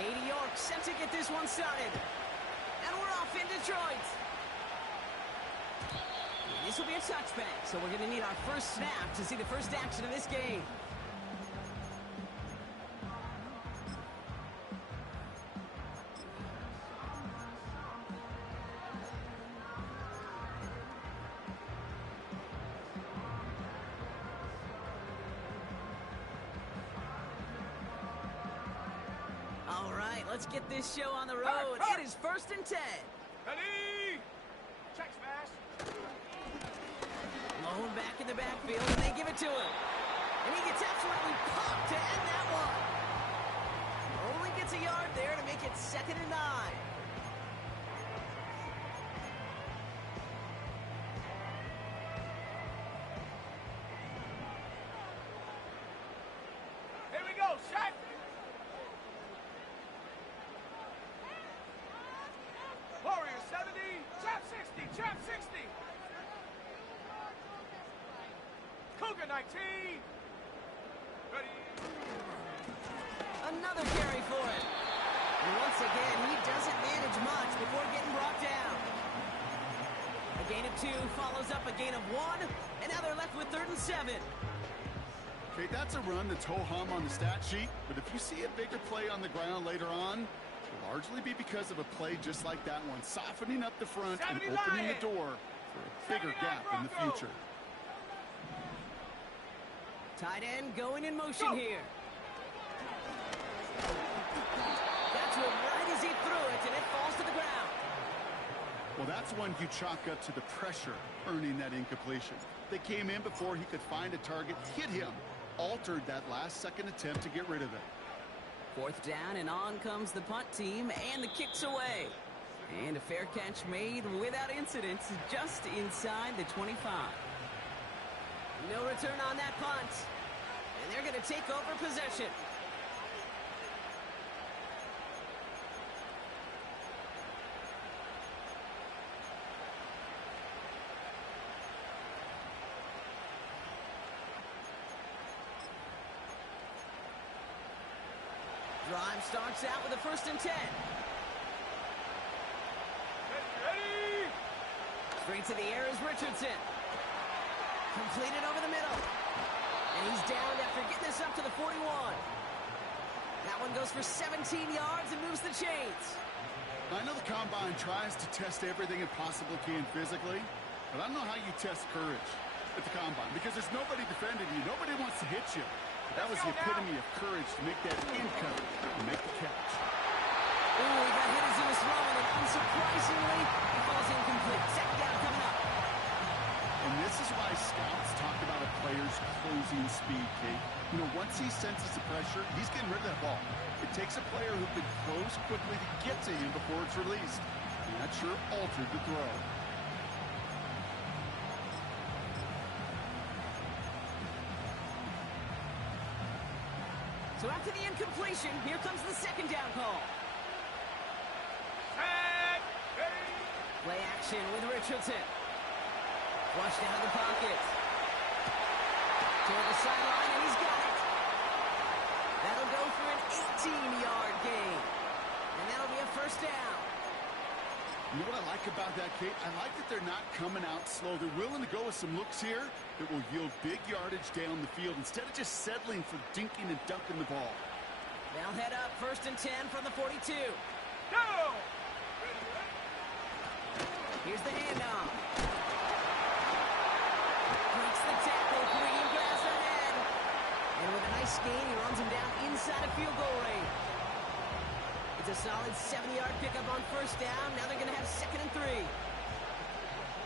Katie York set to get this one started. And we're off in Detroit. And this will be a touchback, so we're going to need our first snap to see the first action of this game. All right, let's get this show on the road. It is 1st and 10. Ready? Check smash. Lone back in the backfield, and they give it to him. And he gets absolutely pumped to end that one. Only gets a yard there to make it 2nd and 9. Here we go, Shaq. Warrior 70, Chap 60, Chap 60. Cougar 19. Ready. Another carry for it. And once again, he doesn't manage much before getting brought down. A gain of 2 follows up a gain of 1, and now they're left with 3rd and 7. Okay, that's a run that's ho-hum on the stat sheet, but if you see a bigger play on the ground later on, it'll largely be because of a play just like that one, softening up the front and opening the door for a bigger gap in the future. Tight end going in motion here. Got to him right as he threw it, and it falls to the ground. Well, that's one you chalk up to the pressure earning that incompletion. They came in before he could find a target, hit him, altered that last-second attempt to get rid of it. 4th down, and on comes the punt team, and the kick's away. And a fair catch made without incident, just inside the 25. No return on that punt. And they're going to take over possession. Drive starts out with a 1st and 10. Ready. Straight to the air is Richardson. Completed over the middle. And he's down after getting this up to the 41. That one goes for 17 yards and moves the chains. I know the Combine tries to test everything it possibly can physically, but I don't know how you test courage at the Combine because there's nobody defending you. Nobody wants to hit you. But that was the epitome of courage to make that income and make the catch. Ooh, he got hit as he was throwing it. Unsurprisingly, he falls incomplete. 2nd down coming up. And this is why scouts talk about a player's closing speed, Kate. You know, once he senses the pressure, he's getting rid of that ball. It takes a player who can close quickly to get to him before it's released. And that sure altered the throw. So after the incompletion, here comes the 2nd down call. Set. Ready. Play action with Richardson. Flushed out of the pocket. Toward the sideline, and he's got it. That'll go for an 18-yard gain. And that'll be a 1st down. You know what I like about that, Kate? I like that they're not coming out slow. They're willing to go with some looks here that will yield big yardage down the field instead of just settling for dinking and dunking the ball. They'll head up 1st and 10 from the 42. Go. Here's the handoff. Breaks the tackle, green grass ahead. And with a nice gain, he runs him down inside of field goal range. It's a solid 7-yard pickup on 1st down. Now they're going to have 2nd and 3.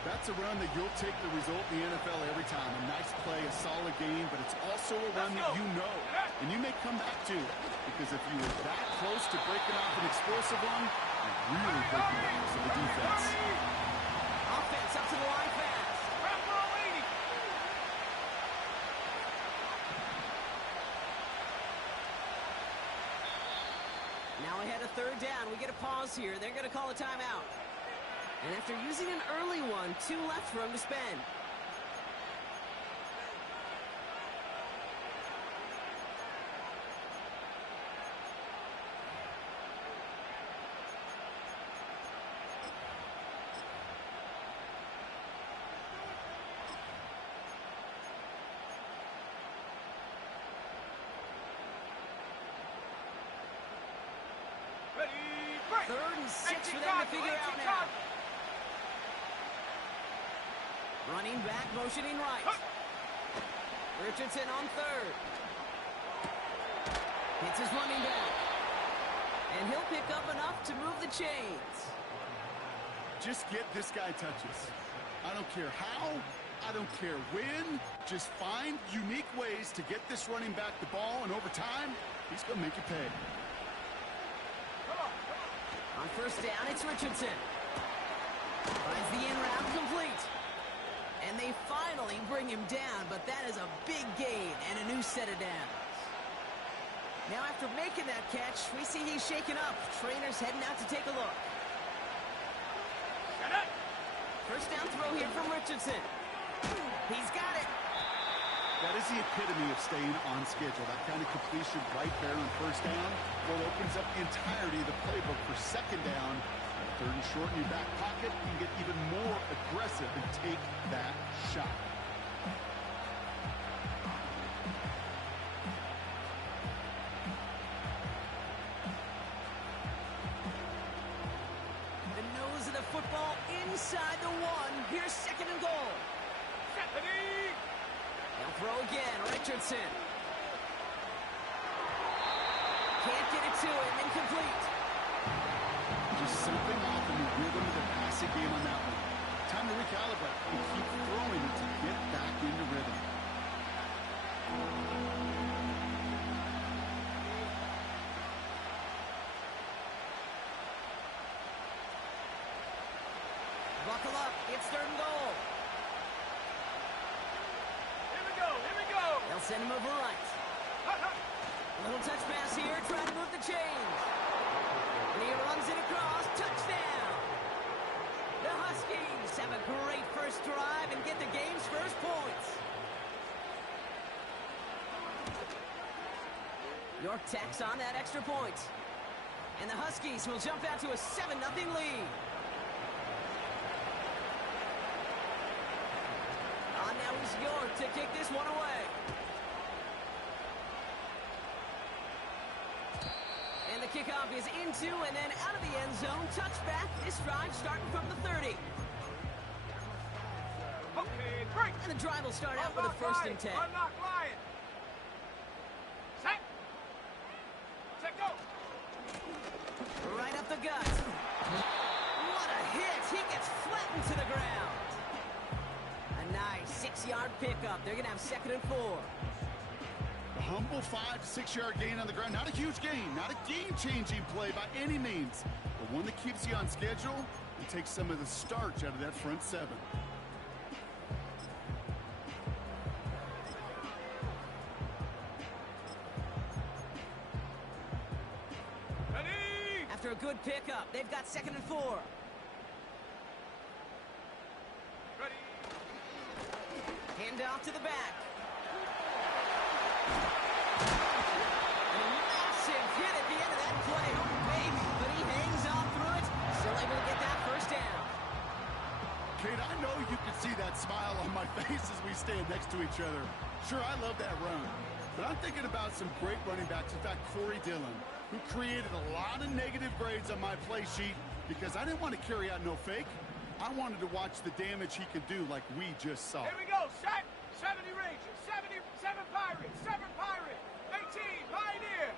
That's a run that you'll take the result in the NFL every time. A nice play, a solid game, but it's also a run that you know, and you may come back to. Because if you were that close to breaking off an explosive one, you really break the backs of the defense. Offense up to the line fast. Now ahead of 3rd down, we get a pause here. They're going to call a timeout. And after using an early one, 2 left for him to spend. 6 for them to figure out now. Running back, motioning right. Richardson on third. Hits his running back. And he'll pick up enough to move the chains. Just get this guy touches. I don't care how, I don't care when. Just find unique ways to get this running back the ball, and over time, he's going to make you pay. On first down, it's Richardson. Finds the in route complete. And they finally bring him down, but that is a big gain and a new set of downs. Now after making that catch, we see he's shaken up. Trainer's heading out to take a look. First down throw here from Richardson. He's got it. That is the epitome of staying on schedule. That kind of completion right there on first down, well, opens up the entirety of the playbook for second down. Third and short in your back pocket, you can get even more aggressive and take that shot. The nose of the football inside the one. Here's second and goal. They'll throw again. Richardson. Can't get it to him. Incomplete. Just something off in the rhythm of the passing game on that one. Time to recalibrate and keep throwing it to get back into rhythm. Buckle up. It's third and goal. Here we go. They'll send him over right. A little touch pass here, trying to move the chains. And he runs it across. Touchdown! The Huskies have a great first drive and get the game's first points. York tacks on that extra point. And the Huskies will jump out to a 7-0 lead. Now it's York to kick this one away. And the kickoff is into and then out of the end zone. Touchback. This drive starting from the 30. Okay, break. And the drive will start out with a first and 10. Unlock Lion. Set. Set, go. Right up the gut. What a hit. He gets flattened to the ground. A nice 6-yard pickup. They're going to have second and 4. A humble 5 to 6 yard gain on the ground. Not a huge gain, not a game-changing play by any means, but one that keeps you on schedule and takes some of the starch out of that front 7. Ready. After a good pickup, they've got second and 4. Ready. Hand off to the back. And a massive hit at the end of that play. Oh, baby. But he hangs on through it. Still able to get that first down. Kate, I know you can see that smile on my face as we stand next to each other. Sure, I love that run. But I'm thinking about some great running backs. In fact, Corey Dillon, who created a lot of negative grades on my play sheet because I didn't want to carry out no fake. I wanted to watch the damage he could do like we just saw. Here we go. Set. 70 Rangers. 77 Pirates. 7 Pirates. 18 Pioneer.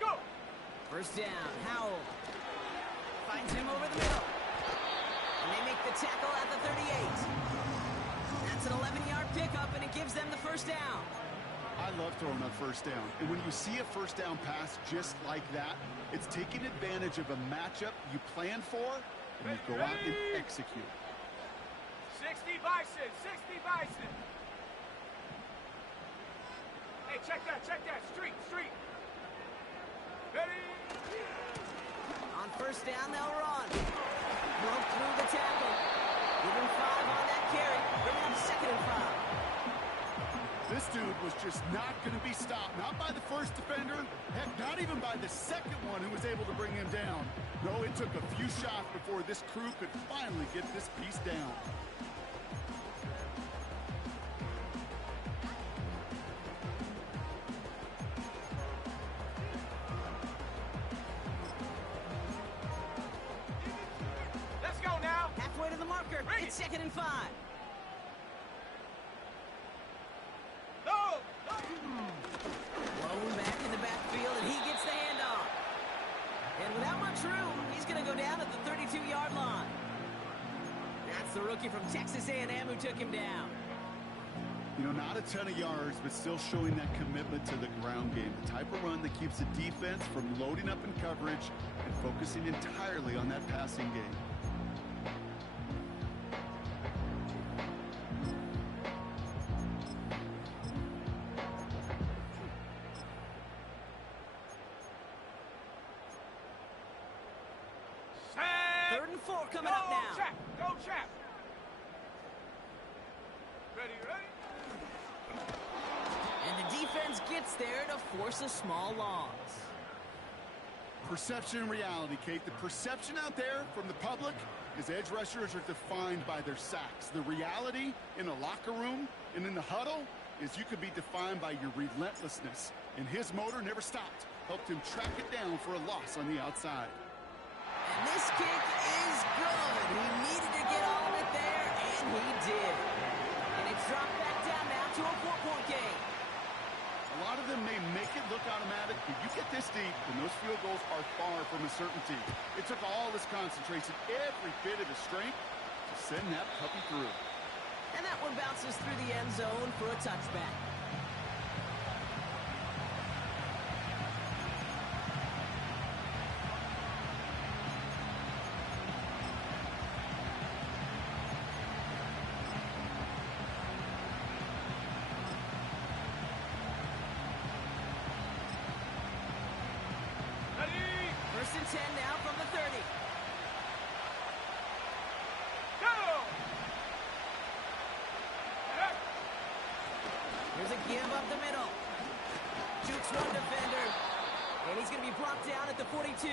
Go. First down. Howell finds him over the middle. And they make the tackle at the 38. That's an 11-yard pickup, and it gives them the first down. I love throwing on first down. And when you see a first down pass just like that, it's taking advantage of a matchup you plan for, and you go out and execute. 60 Bison. 60 Bison. Hey, check that. Street. Ready. On first down, they'll run. Broke through the tackle. Give him 5 on that carry. Bring up second and 5. This dude was just not going to be stopped. Not by the first defender. Heck, not even by the second one who was able to bring him down. No, it took a few shots before this crew could finally get this piece down. It's 2nd and 5. No! Blown back in the backfield, and he gets the handoff. And without much room, he's going to go down at the 32-yard line. That's the rookie from Texas A&M who took him down. You know, not a ton of yards, but still showing that commitment to the ground game. The type of run that keeps the defense from loading up in coverage and focusing entirely on that passing game. Set. 3rd and 4 coming up now. Chap. Go, chap. Ready, ready? And the defense gets there to force a small loss. Perception and reality, Kate. The perception out there from the public is edge rushers are defined by their sacks. The reality in a locker room and in the huddle is you could be defined by your relentlessness. And his motor never stopped. Helped him track it down for a loss on the outside. And this kick is good. He needed to get all of it there, and he did. And it's dropped back down now to a 4-point game. A lot of them may make it look automatic, but you get this deep, and those field goals are far from a certainty. It took all his concentration, every bit of his strength, to send that puppy through. And that one bounces through the end zone for a touchback. Ready? 1st and 10 now from the 30. Go! Set. Here's a give up the middle. Jukes one defender. And he's going to be brought down at the 42.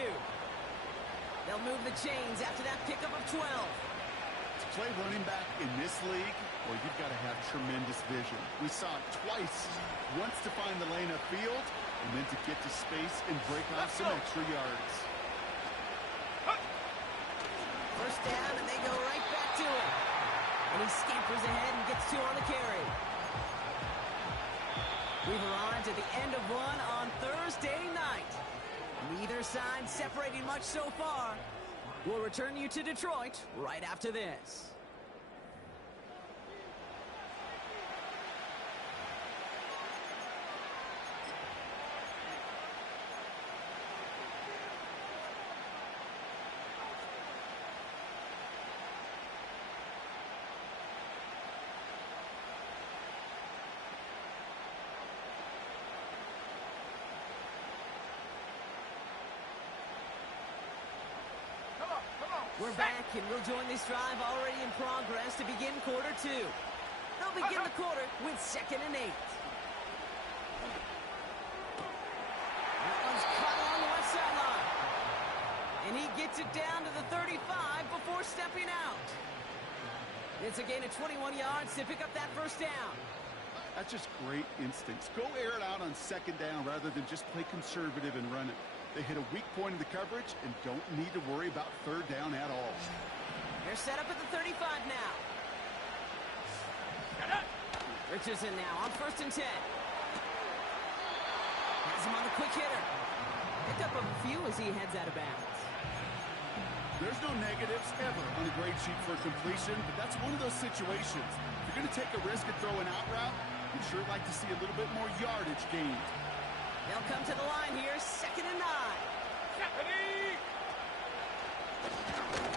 They'll move the chains after that pickup of 12. To play running back in this league, well, you've got to have tremendous vision. We saw it twice. Once to find the lane upfield, and then to get to space and break off some extra yards. 1st down, and they go right back to it. And he scampers ahead and gets 2 on the carry. We've arrived at the end of one on Thursday night. Neither side separating much so far. We'll return you to Detroit right after this. Come on, come on. We're Set. back, and we'll join this drive already in progress to begin quarter 2. They'll begin the quarter with 2nd and 8. That one's cut on the left sideline. And he gets it down to the 35 before stepping out. It's a gain of 21 yards to pick up that 1st down. That's just great instincts. Go air it out on 2nd down rather than just play conservative and run it. They hit a weak point in the coverage and don't need to worry about 3rd down at all. They're set up at the 35 now. Richardson now on 1st and 10. Has him on the quick hitter. Picked up a few as he heads out of bounds. There's no negatives ever on a grade sheet for completion, but that's one of those situations. If you're going to take a risk and throw an out route, you'd sure like to see a little bit more yardage gained. They'll come to the line here, 2nd and 9. Ready?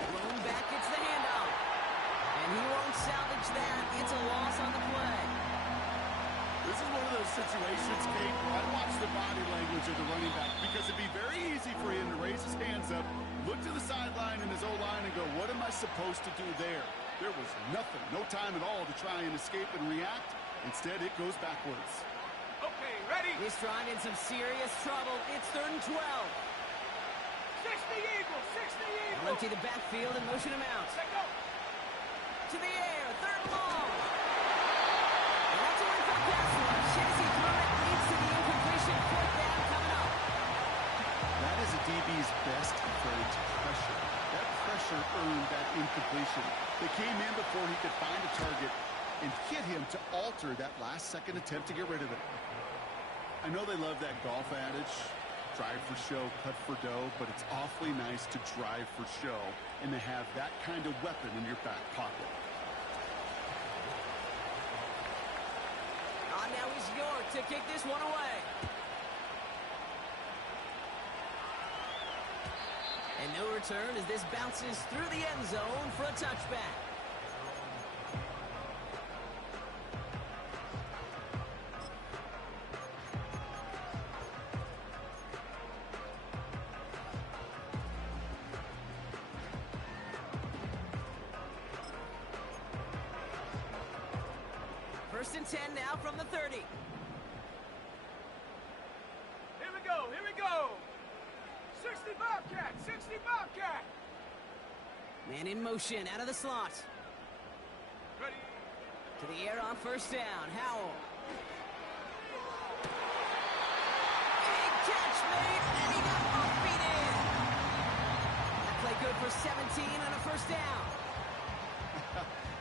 Blown back, it's the handoff. And he won't salvage that. It's a loss on the play. This is one of those situations, Kate, where I'd watch the body language of the running back because it'd be very easy for him to raise his hands up, look to the sideline in his O-line and go, what am I supposed to do there? There was nothing, no time at all to try and escape and react. Instead, it goes backwards. Okay, ready? He's trying in some serious trouble. It's 3rd and 12. 60 Eagles, 60 They'll Eagles. empty the backfield and motion him out. Set, go. To the air, 3rd and long. And that's a win for the pass rush. As he threw it, leads to the incompletion. 4th down coming up. That is a DB's best afraid to pressure. That pressure earned that incompletion. They came in before he could find a target and hit him to alter that last-second attempt to get rid of it. I know they love that golf adage, drive for show, cut for dough, but it's awfully nice to drive for show and to have that kind of weapon in your back pocket. Now he's York to kick this one away. And no return as this bounces through the end zone for a touchback. First and 10 now from the 30. Here we go, here we go. 60 Bobcat, 60 Bobcat. Man in motion out of the slot. Ready. To the air on first down. Howell. Big catch made, and he got both feet in. That play good for 17 and a first down.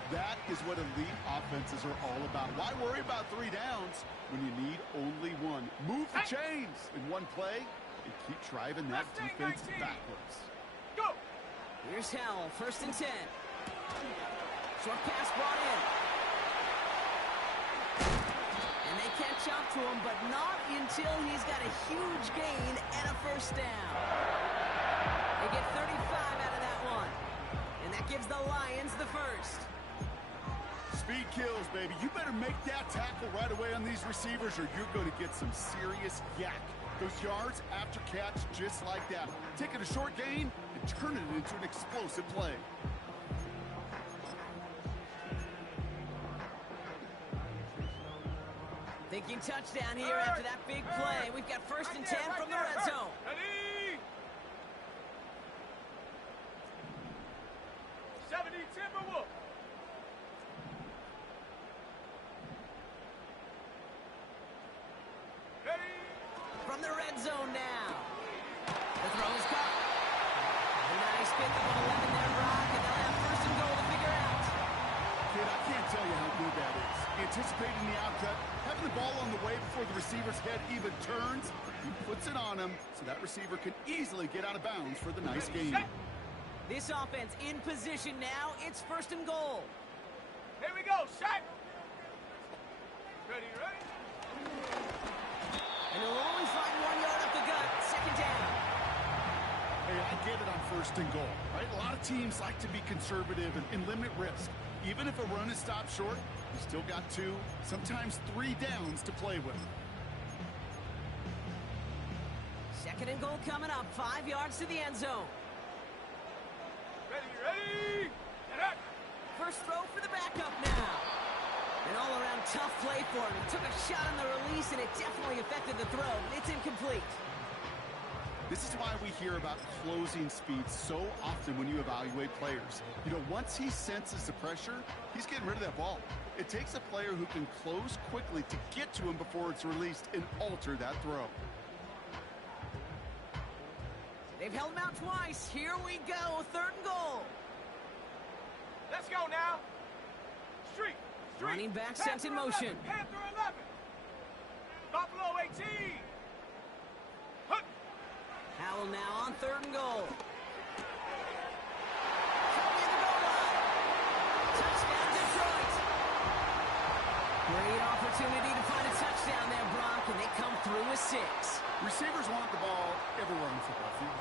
That is what elite offenses are all about. Why worry about 3 downs when you need only one? Move the chains in one play and keep driving that defense backwards. Go! Here's Howell, first and 10. Short pass brought in. And they catch up to him, but not until he's got a huge gain and a first down. They get 35 out of that one. And that gives the Lions the first. Speed kills, baby. You better make that tackle right away on these receivers or you're going to get some serious yak. Those yards after catch just like that. Taking a short gain and turning it into an explosive play. Thinking touchdown here after that big play. We've got first and 10 from the red zone. Ready. 70 Timberwolf. From the red zone now. The throw is caught. A nice pick up of 11 there, Brock, and they'll have first and goal to figure out. Kid, I can't tell you how good that is. Anticipating the outcut, having the ball on the way before the receiver's head even turns, he puts it on him so that receiver can easily get out of bounds for the nice gain. This offense in position now. It's first and goal. Here we go, set. Ready, ready. And they'll only find 1 yard up the gut. Second down. Hey, I get it on first and goal, right? A lot of teams like to be conservative and limit risk. Even if a run is stopped short, you still got 2, sometimes 3 downs to play with. Second and goal coming up. 5 yards to the end zone. Ready, ready. And up. First throw for the backup now. An all-around tough play for him. He took a shot on the release, and it definitely affected the throw. It's incomplete. This is why we hear about closing speed so often when you evaluate players. You know, once he senses the pressure, he's getting rid of that ball. It takes a player who can close quickly to get to him before it's released and alter that throw. They've held him out twice. Here we go. Third and goal. Let's go now. Street. Running back sent in motion. Panther 11. Buffalo 18. Hook. Howell now on third and goal. Coming in the goal line. Touchdown, Detroit. Great opportunity to find a touchdown there, Brock, and they come through with 6. Receivers want the ball everywhere on the football field.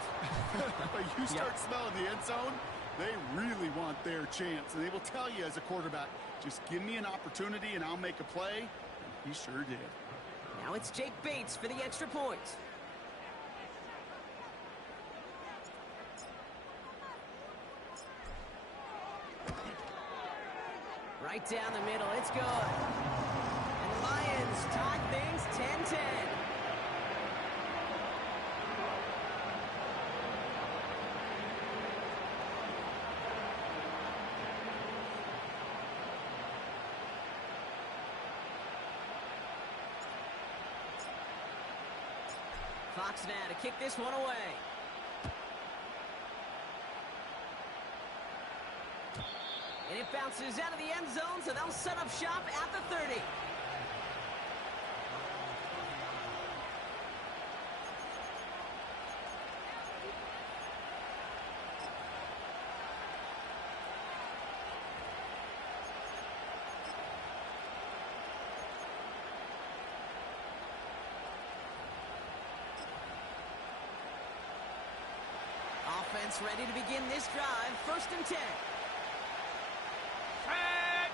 But you start smelling the end zone, they really want their chance. And they will tell you as a quarterback, just give me an opportunity and I'll make a play. And he sure did. Now it's Jake Bates for the extra point. Right down the middle, it's good. And the Lions tie things 10-10. Fox now to kick this one away. And it bounces out of the end zone, so they'll set up shop at the 30. Offense ready to begin this drive. 1st and 10. Set.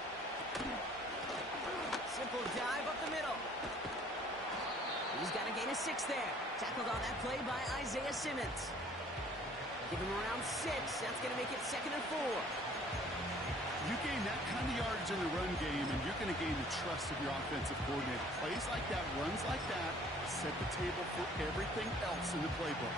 Simple dive up the middle. He's got a gain of 6 there. Tackled on that play by Isaiah Simmons. Give him around 6. That's going to make it 2nd and 4. You gain that kind of yardage in the run game, and you're going to gain the trust of your offensive coordinator. Plays like that, runs like that, set the table for everything else in the playbook.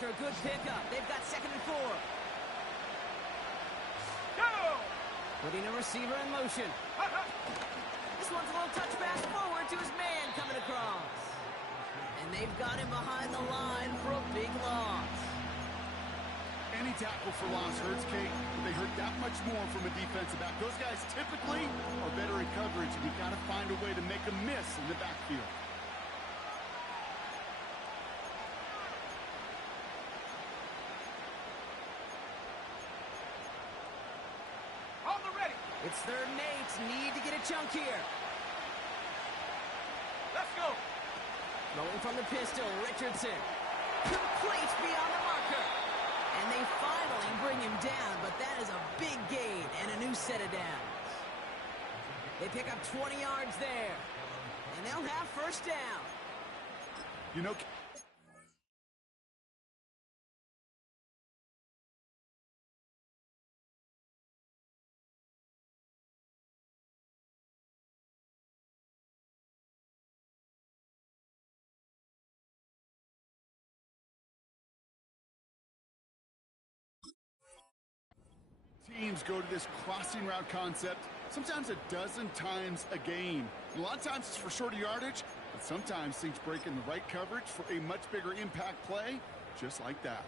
After a good pickup, they've got 2nd and 4. Go. Putting a receiver in motion. This one's a little touch pass forward to his man coming across. And they've got him behind the line for a big loss. Any tackle for loss hurts, Kate, but they hurt that much more from a defensive back. Those guys typically are better in coverage, and you got to find a way to make them miss in the backfield. It's 3rd and 8. Need to get a chunk here. Let's go. Rolling from the pistol, Richardson. Complete beyond the marker. And they finally bring him down, but that is a big gain and a new set of downs. They pick up 20 yards there. And they'll have 1st down. You know, teams go to this crossing route concept sometimes a dozen times a game. A lot of times it's for shorter yardage, but sometimes things break in the right coverage for a much bigger impact play, just like that.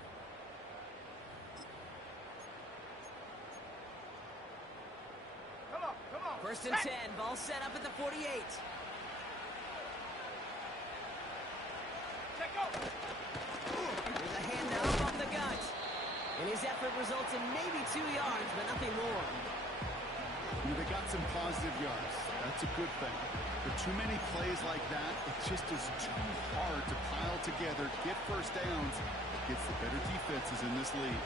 Come on, come on. 1st and 10. Ball set up at the 48. Check go. There's a handoff off the gut. And his effort results in maybe 2 yards, but nothing more. They got some positive yards. That's a good thing. But too many plays like that, it just is too hard to pile together, get 1st downs against the better defenses in this league.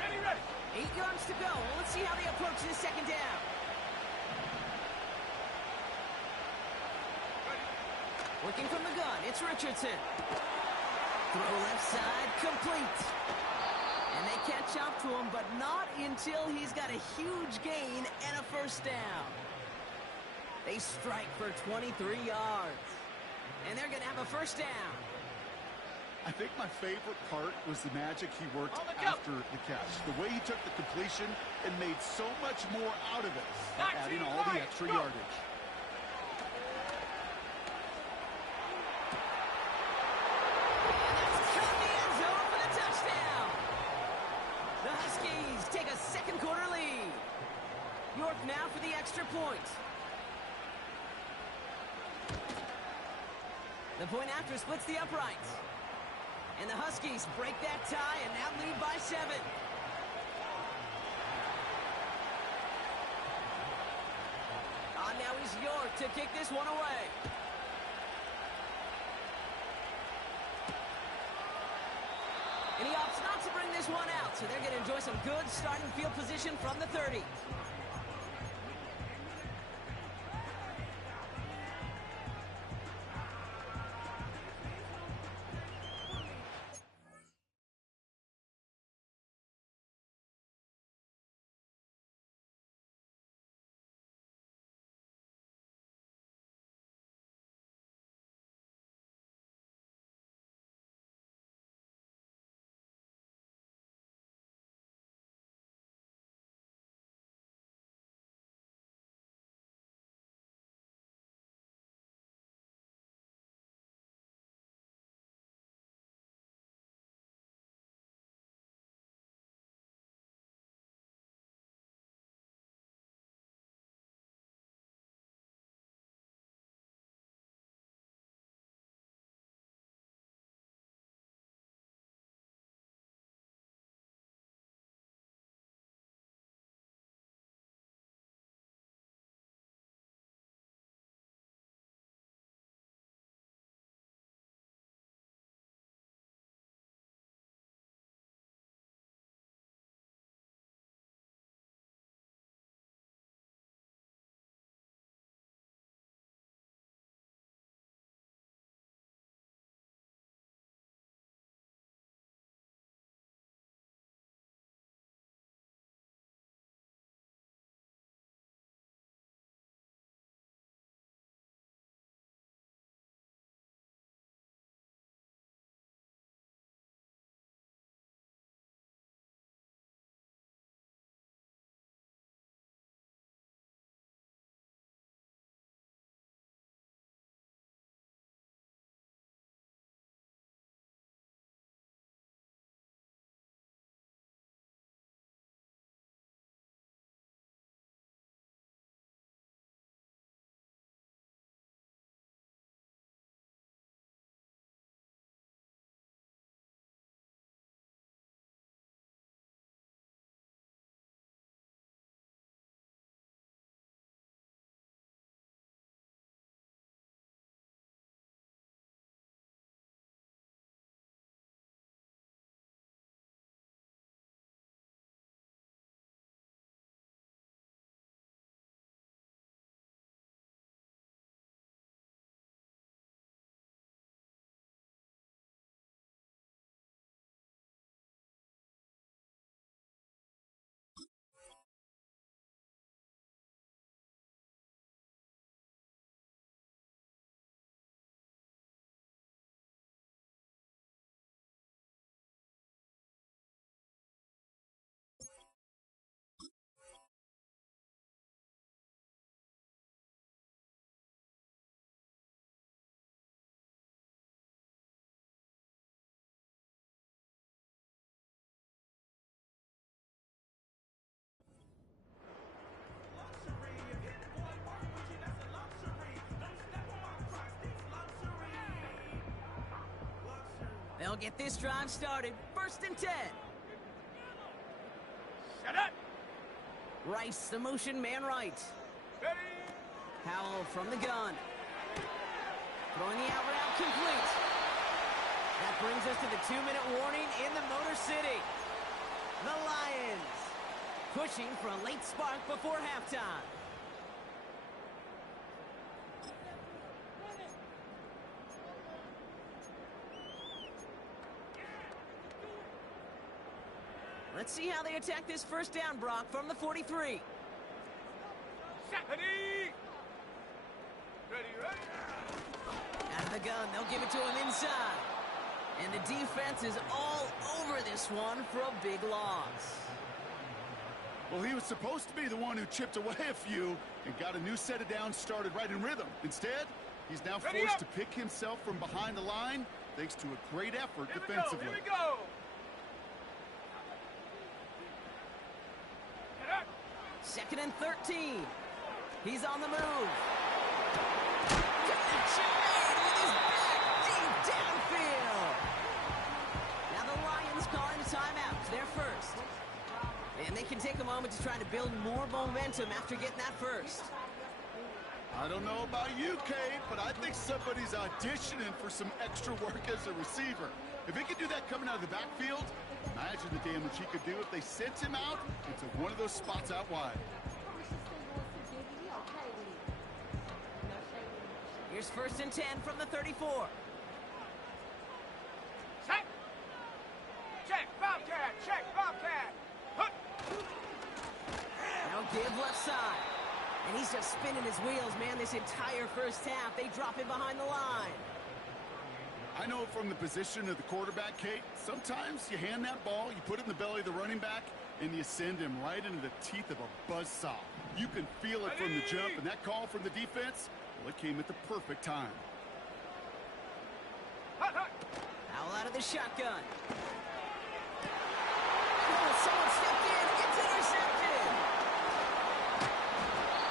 Ready, ready. 8 yards to go. Let's see how they approach this 2nd down. Working from the gun, it's Richardson. Throw left side, complete. And they catch up to him, but not until he's got a huge gain and a 1st down. They strike for 23 yards. And they're going to have a 1st down. I think my favorite part was the magic he worked after the catch. The way he took the completion and made so much more out of it by adding all the extra yardage. Take a 2nd quarter lead. York now for the extra point. The point after splits the uprights. And the Huskies break that tie and now lead by 7. Now is York to kick this one away. And he opts not to bring this one out, so they're going to enjoy some good starting field position from the 30. They'll get this drive started. 1st and 10. Set up. Rice, the motion man right. Ready. Howell from the gun. Throwing the out route complete. That brings us to the 2-minute warning in the Motor City. The Lions pushing for a late spark before halftime. Let's see how they attack this 1st down, Brock, from the 43. Ready. Ready. Out of the gun, they'll give it to him inside. And the defense is all over this one for a big loss. Well, he was supposed to be the one who chipped away a few and got a new set of downs started right in rhythm. Instead, he's now forced to pick himself from behind the line thanks to a great effort defensively. Here we go. 2nd and 13. He's on the move. Connection made with his back deep downfield. Now the Lions calling a timeout. They're first. And they can take a moment to try to build more momentum after getting that first. I don't know about you, Kate, but I think somebody's auditioning for some extra work as a receiver. If he could do that coming out of the backfield, imagine the damage he could do if they sent him out into one of those spots out wide. Here's 1st and 10 from the 34. Set. Check, Bobcat. Check, Bobcat. Hook. Now give left side. And he's just spinning his wheels, man, this entire 1st half. They drop him behind the line. I know from the position of the quarterback, Kate, sometimes you hand that ball, you put it in the belly of the running back, and you send him right into the teeth of a buzzsaw. You can feel it from the jump, and that call from the defense, well, it came at the perfect time. Howell out of the shotgun. Oh, someone stepped in. It's intercepted.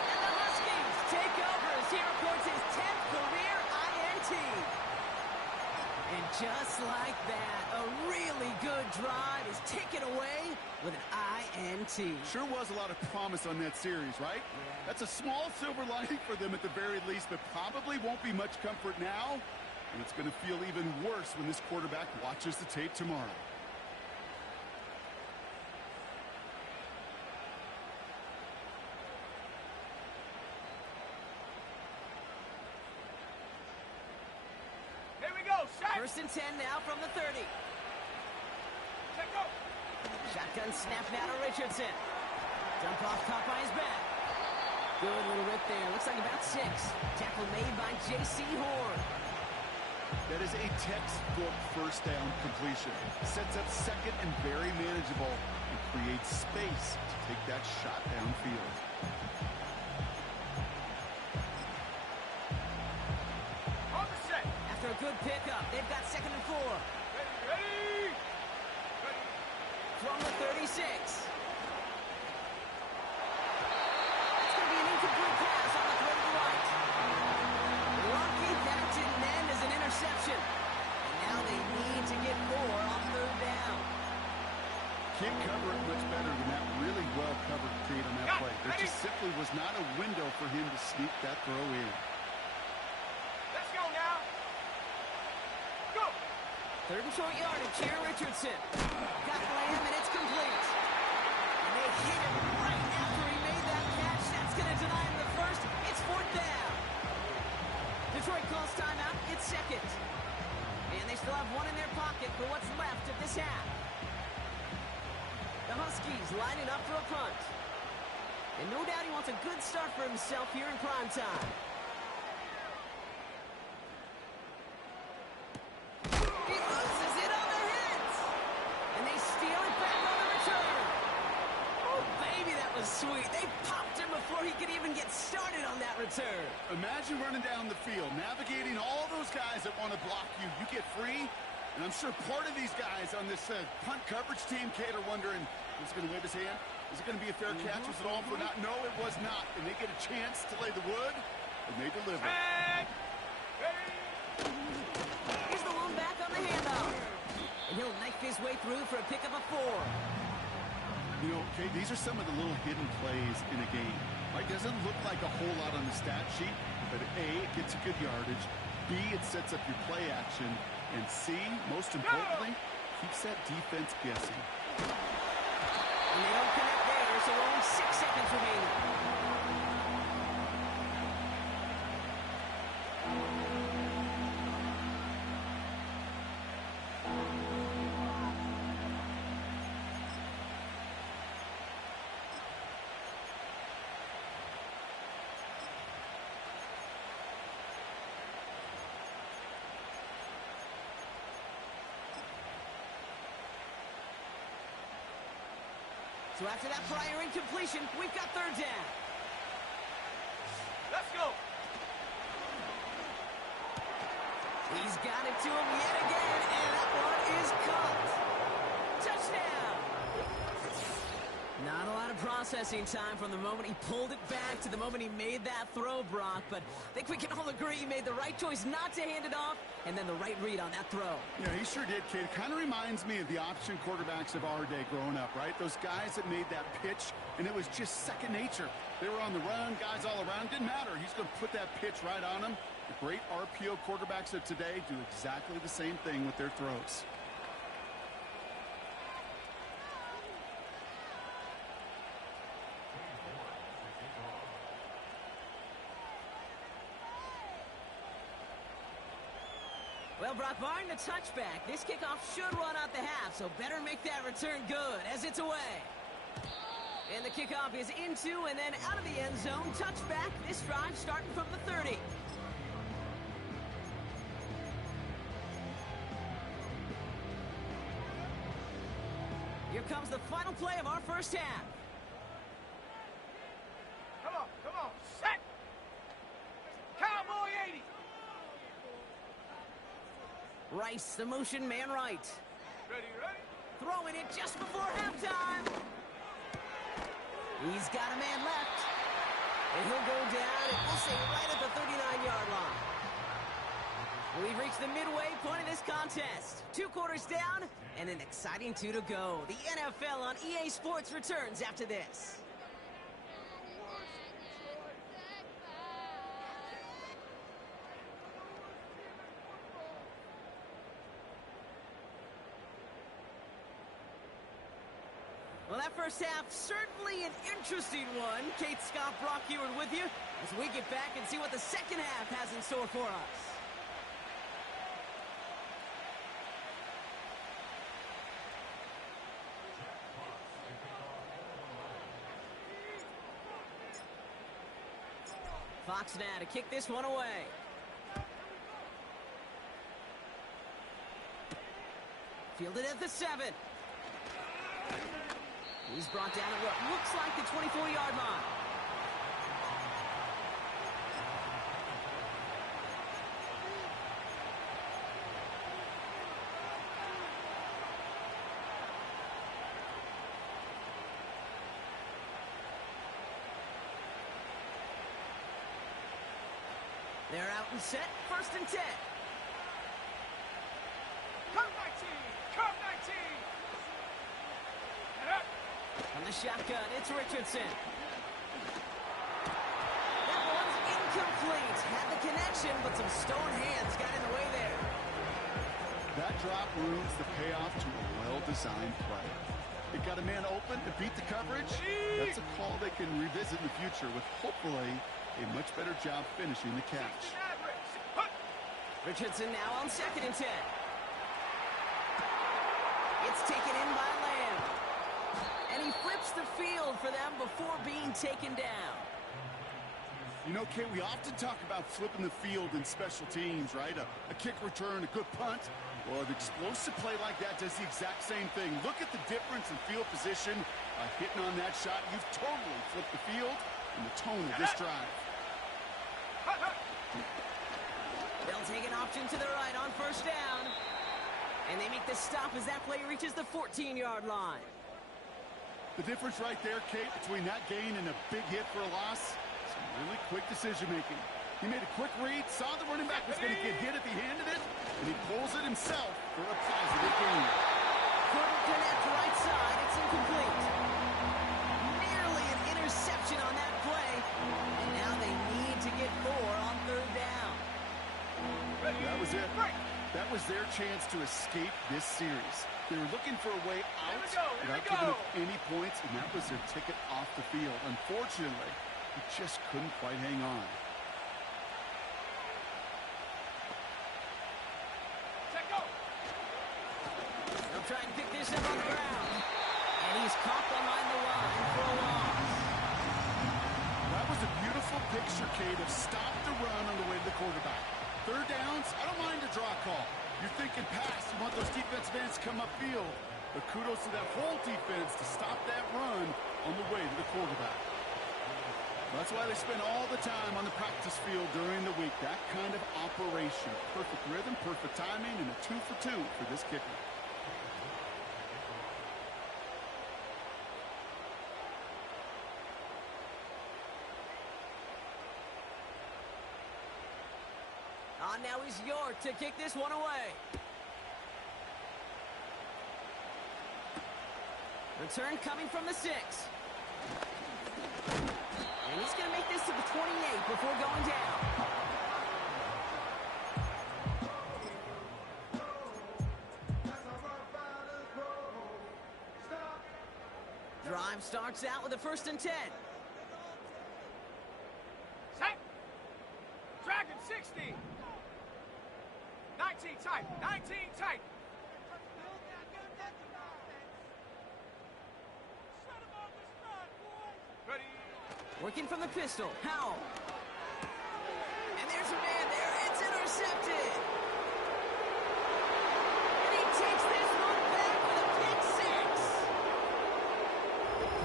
And the Huskies take over as he records his 10th career INT. And just like that, a really good drive is taken away with an INT. Sure was a lot of promise on that series, right? Yeah. That's a small silver lining for them at the very least, but probably won't be much comfort now. And it's going to feel even worse when this quarterback watches the tape tomorrow. Here we go. Set. 1st and 10 now from the 30. Check go. Shotgun snap now to Richardson. Dump off caught by his back. Good little rip there. Looks like about 6. Tackle made by J.C. Horn. That is a textbook 1st down completion. Sets up 2nd and very manageable and creates space to take that shot downfield. On the set. After a good pickup, they've got 2nd and 4. Ready. Ready. From the 36. That's going to be an incomplete pass on the throw to the right. Lucky that didn't end as an interception. And now they need to get more on 3rd down. Can't cover it much better than that really well covered Kate on that play. There just simply was not a window for him to sneak that throw in. Let's go now. Go. 3rd and short yardage here, Richardson. Got Lamb, and it's complete. And they hit him right after he made that catch. That's going to deny him the first. It's 4th down. Detroit calls timeout. It's 2nd. And they still have 1 in their pocket for what's left of this half. The Huskies lining up for a punt. And no doubt he wants a good start for himself here in prime time. He loses it on the hit. And they steal it back on the return. Oh, baby, that was sweet. They popped him before he could even get started on that return. Imagine running down the field, navigating all those guys that want to block you. You get free, and I'm sure part of these guys on this punt coverage team, Kate, are wondering, is he going to wave his hand? Is it going to be a fair catch? Was it all for not? No, it was not. And they get a chance to lay the wood, and they deliver. And ready. Here's the lone back on the handoff. his way through for a pickup of 4. You know, okay, these are some of the little hidden plays in a game. Right? Doesn't look like a whole lot on the stat sheet, but A, it gets a good yardage. B, it sets up your play action. And C, most importantly, keeps that defense guessing. And they don't connect there, so only 6 seconds remaining. So after that prior incompletion, we've got 3rd down. Let's go. He's got it to him yet again, and that one is caught. Touchdown. Not a lot of processing time from the moment he pulled it back to the moment he made that throw, Brock. But I think we can all agree he made the right choice not to hand it off, and then the right read on that throw. Yeah, he sure did, kid. It kind of reminds me of the option quarterbacks of our day growing up, right? Those guys that made that pitch, and it was just second nature. They were on the run, guys all around. Didn't matter. He's going to put that pitch right on them. The great RPO quarterbacks of today do exactly the same thing with their throws. Well, Brock, barring the touchback, this kickoff should run out the half, so better make that return good as it's away. And the kickoff is into and then out of the end zone. Touchback, this drive starting from the 30. Here comes the final play of our first half. Come on, set! Cowboy 80! Rice, the motion man right. Ready? Throwing it just before halftime. He's got a man left. And he'll go down, and we'll say right at the 39-yard line. We've reached the midway point of this contest. 2 quarters down, and an exciting 2 to go. The NFL on EA Sports returns after this. Well, that first half, certainly an interesting one. Kate, Scott, Brock Ewart with you as we get back and see what the second half has in store for us. Fox now to kick this one away. Fielded at the 7. He's brought down at what looks like the 24-yard line. They're out and set, 1st and 10. Come 19! Get up! On the shotgun, it's Richardson. That one's incomplete. Had the connection, but some stone hands got in the way there. That drop ruins the payoff to a well-designed play. It got a man open to beat the coverage. That's a call they can revisit in the future with hopefully a much better job finishing the catch. Richardson now on 2nd and 10. It's taken in by Lamb. And he flips the field for them before being taken down. You know, Kate, we often talk about flipping the field in special teams, right? A kick return, a good punt. Well, an explosive play like that does the exact same thing. Look at the difference in field position. By hitting on that shot, you've totally flipped the field and the tone of this drive. They'll take an option to the right on 1st down. And they make the stop as that play reaches the 14-yard line. The difference right there, Kate, between that gain and a big hit for a loss, some really quick decision-making. He made a quick read, saw the running back was going to get hit if he handed it, and he pulls it himself for a positive gain. connect right side. It's incomplete. Nearly an interception on that play. And now they need to get 4 on third down. That was it. That was their chance to escape this series. They were looking for a way out without giving up any points, and that was their ticket off the field. Unfortunately, they just couldn't quite hang on. They'll try and pick this up on the ground. And he's caught behind the line for a loss. That was a beautiful picture, Kate, of stop the run on the way to the quarterback. Third downs, I don't mind a draw call. You're thinking pass. You want those defensive ends to come upfield. But kudos to that whole defense to stop that run on the way to the quarterback. That's why they spend all the time on the practice field during the week. That kind of operation. Perfect rhythm, perfect timing, and a 2 for 2 for this kicker. Now is York to kick this one away. Return coming from the 6. And he's going to make this to the 28 before going down. Drive starts out with a 1st and 10. Set. Dragon 60. 19 tight. 19 tight. Ready. Working from the pistol. Howell. And there's a man there. It's intercepted. And he takes this one back with a pick 6.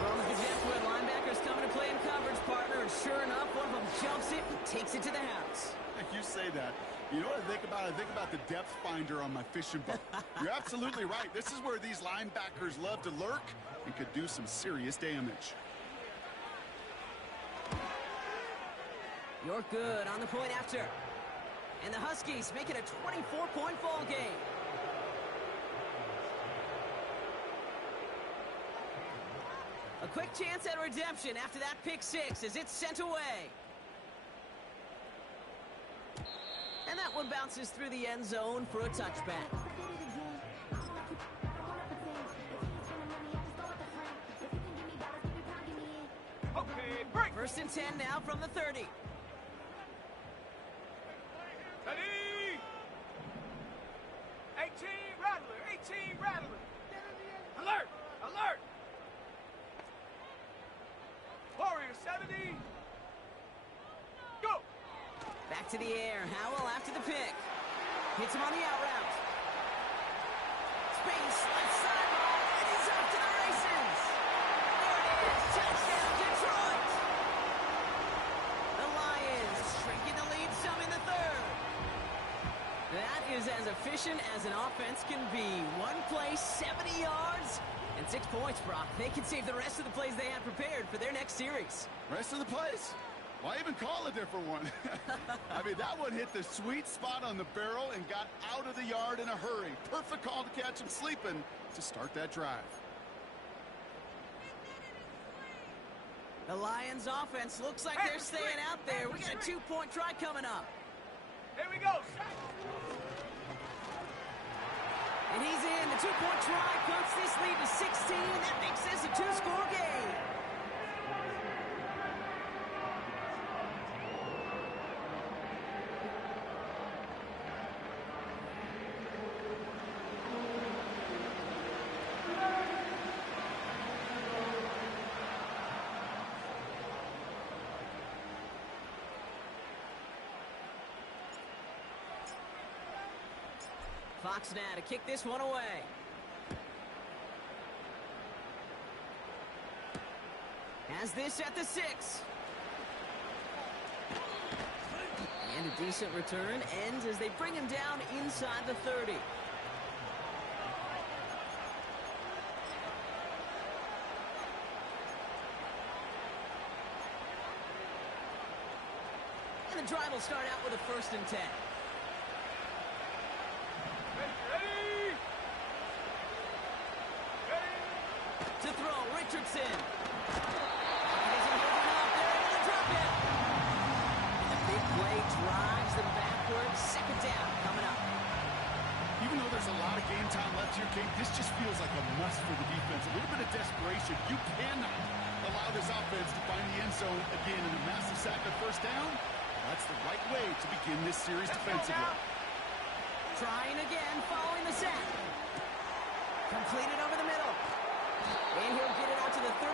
Throws the jet to it. Linebackers coming to play in coverage, partner. And sure enough, one of them jumps it and takes it to the house. You say that. You know what I think about? I think about the depth finder on my fishing boat. You're absolutely right. This is where these linebackers love to lurk and could do some serious damage. You're good on the point after. And the Huskies make it a 24-point ball game. A quick chance at redemption after that pick 6 as it's sent away. And that one bounces through the end zone for a touchback. Okay, break. 1st and 10 now from the 30. Ready. 18 Rattler. 18 Rattler. Alert. Alert. Warrior 70. Go. Back to the air. Howell after the pick. Hits him on the out route. Space, left sideline, and he's off to the races. There it is. Touchdown, Detroit. The Lions shrinking the lead some in the 3rd. That is as efficient as an offense can be. One play, 70 yards, and 6 points, Brock. They can save the rest of the plays they had prepared for their next series. Rest of the plays? Why even call a different one? I mean, that one hit the sweet spot on the barrel and got out of the yard in a hurry. Perfect call to catch him sleeping to start that drive. The Lions offense looks like they're staying out there. We got a 2-point try coming up. Here we go. And he's in. The 2-point try cuts this lead to 16. That makes this a 2-score game. Fox now to kick this one away. Has this at the 6. And a decent return ends as they bring him down inside the 30. And the drive will start out with a 1st and 10. To throw, Richardson. He isn't holding up. They're able to drop it. The big play drives them backwards. Second down coming up. Even though there's a lot of game time left here, Kate, this just feels like a must for the defense. A little bit of desperation. You cannot allow this offense to find the end zone again in a massive sack at first down. That's the right way to begin this series defensively. Trying again, following the sack. Completed over the middle. And he'll get it out to the 34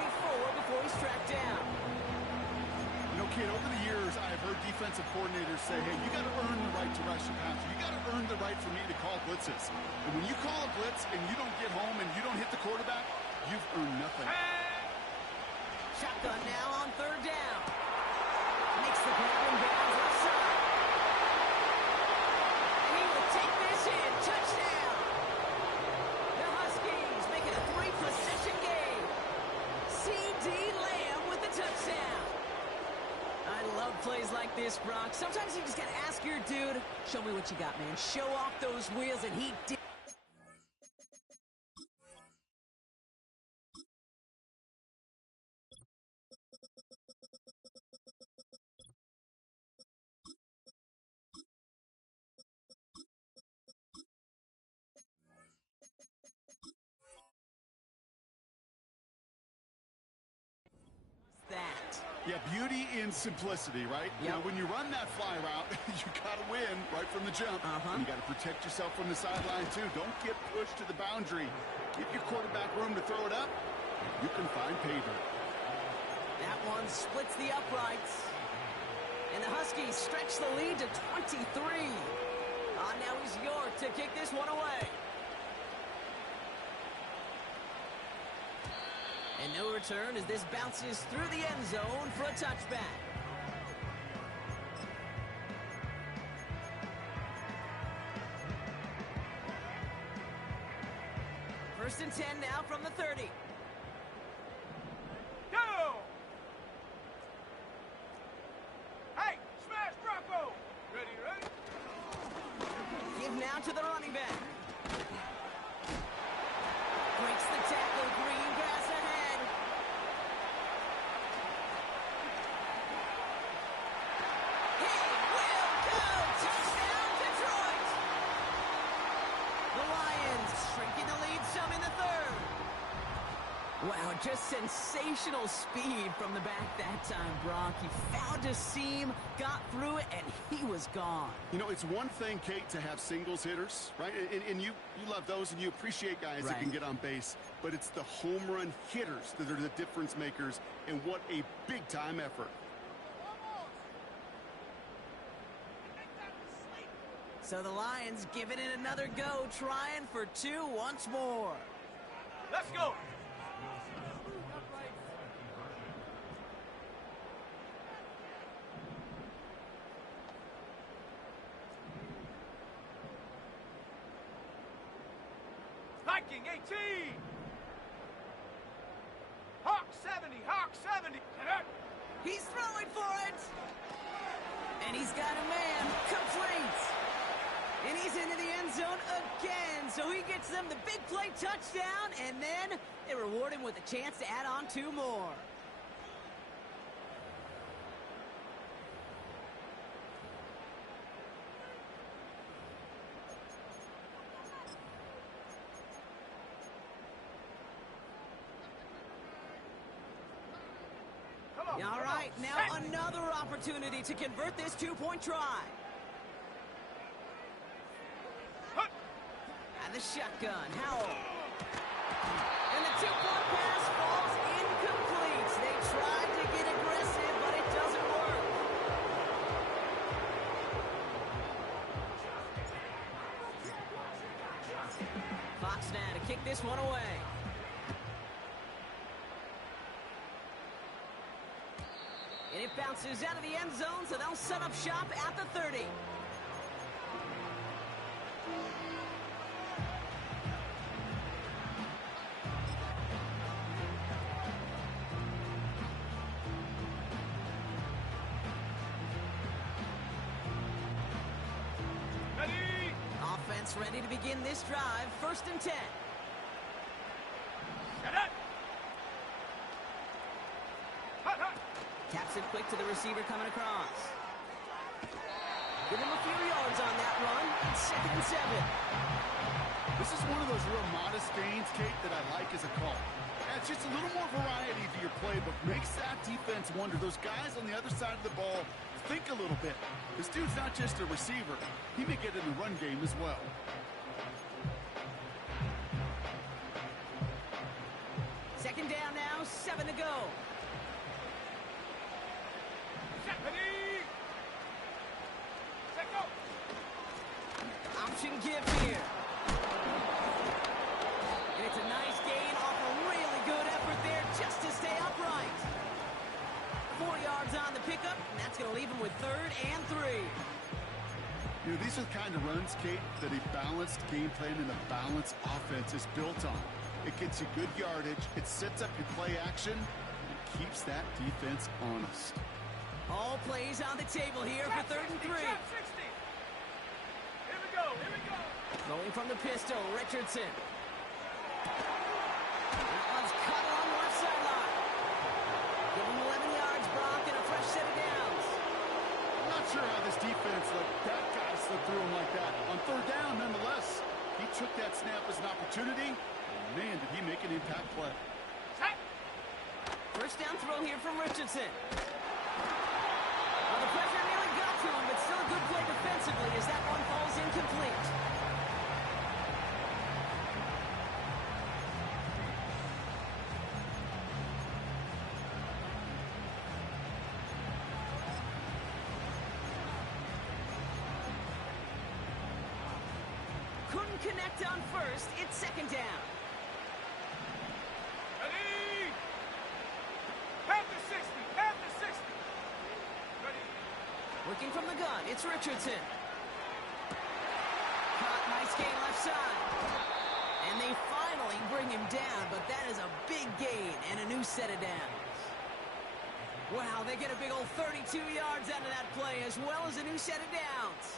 before he's tracked down. You know, kid, over the years, I have heard defensive coordinators say, hey, you got to earn the right to rush your passer. You got to earn the right for me to call blitzes. And when you call a blitz and you don't get home and you don't hit the quarterback, you've earned nothing. Shotgun now on third down. Makes the grab and bounds left side. And he will take this in. Touchdown. The Huskies make it a 3-possession game. C.D. Lamb with the touchdown. I love plays like this, Brock. Sometimes you just got to ask your dude, show me what you got, man. Show off those wheels, and he did. That. Yeah, beauty in simplicity, right? Yep. You know, when you run that fly route, you got to win right from the jump. And you got to protect yourself from the sideline, too. Don't get pushed to the boundary. Give your quarterback room to throw it up. You can find pavement. That one splits the uprights. And the Huskies stretch the lead to 23. Now he's York to kick this one away. And no return as this bounces through the end zone for a touchback. First and 10 now from the 30. Go! Hey, smash Bronco! Ready? Give now to the running back. Breaks the tackle, Green pass ahead. He will go! Touchdown, Detroit! The Lions shrinking the lead some in the third. Wow, just sensational speed from the back that time, Brock. He found a seam, got through it, and he was gone. You know, it's one thing, Kate, to have singles hitters, right? And you love those and you appreciate guys that can get on base. But it's the home run hitters that are the difference makers, and what a big-time effort. So the Lions giving it another go, trying for two once more. Let's go! Viking 18! Hawk 70! Hawk 70! He's throwing for it! And he's got a man, complete! And he's into the end zone again, so he gets them the big play touchdown, and then they reward him with a chance to add on two more. All right, now another opportunity to convert this two-point try. And the shotgun, Howell. And the two-point pass falls incomplete. They tried to get aggressive, but it doesn't work. Fox now to kick this one away. And it bounces out of the end zone, so they'll set up shop at the 30. Ready? Offense ready to begin this drive. First and 10. Get it! Drops it quick to the receiver coming across. Give him a few yards on that run. It's 2nd and 7. This is one of those real modest gains, Kate, that I like as a call. It's just a little more variety to your playbook. Makes that defense wonder. Those guys on the other side of the ball think a little bit. This dude's not just a receiver. He may get in the run game as well. Second down now, 7 to go. Ready. Set go. Option give here. And it's a nice gain off a really good effort there just to stay upright. 4 yards on the pickup, and that's going to leave him with 3rd and 3. You know, these are the kind of runs, Kate, that a balanced game plan and a balanced offense is built on. It gets you good yardage, it sets up your play action, and it keeps that defense honest. All plays on the table here for 3rd and 3. Trap 60. Here we go. Here we go. Going from the pistol, Richardson. That one's cut along the left sideline. Give him 11 yards, Brock, and a fresh set of downs. I'm not sure how this defense let that guy slip through him like that. On 3rd down, nonetheless, he took that snap as an opportunity. And man, did he make an impact play. Set. First down throw here from Richardson. Well, the pressure nearly got to him, but still a good play defensively as that one falls incomplete. Couldn't connect on first. It's 2nd down. Ready. Half to 60. Half to 60. Ready. Working from the gun, it's Richardson. Caught, nice gain left side. And they finally bring him down, but that is a big gain and a new set of downs. Wow, they get a big old 32 yards out of that play as well as a new set of downs.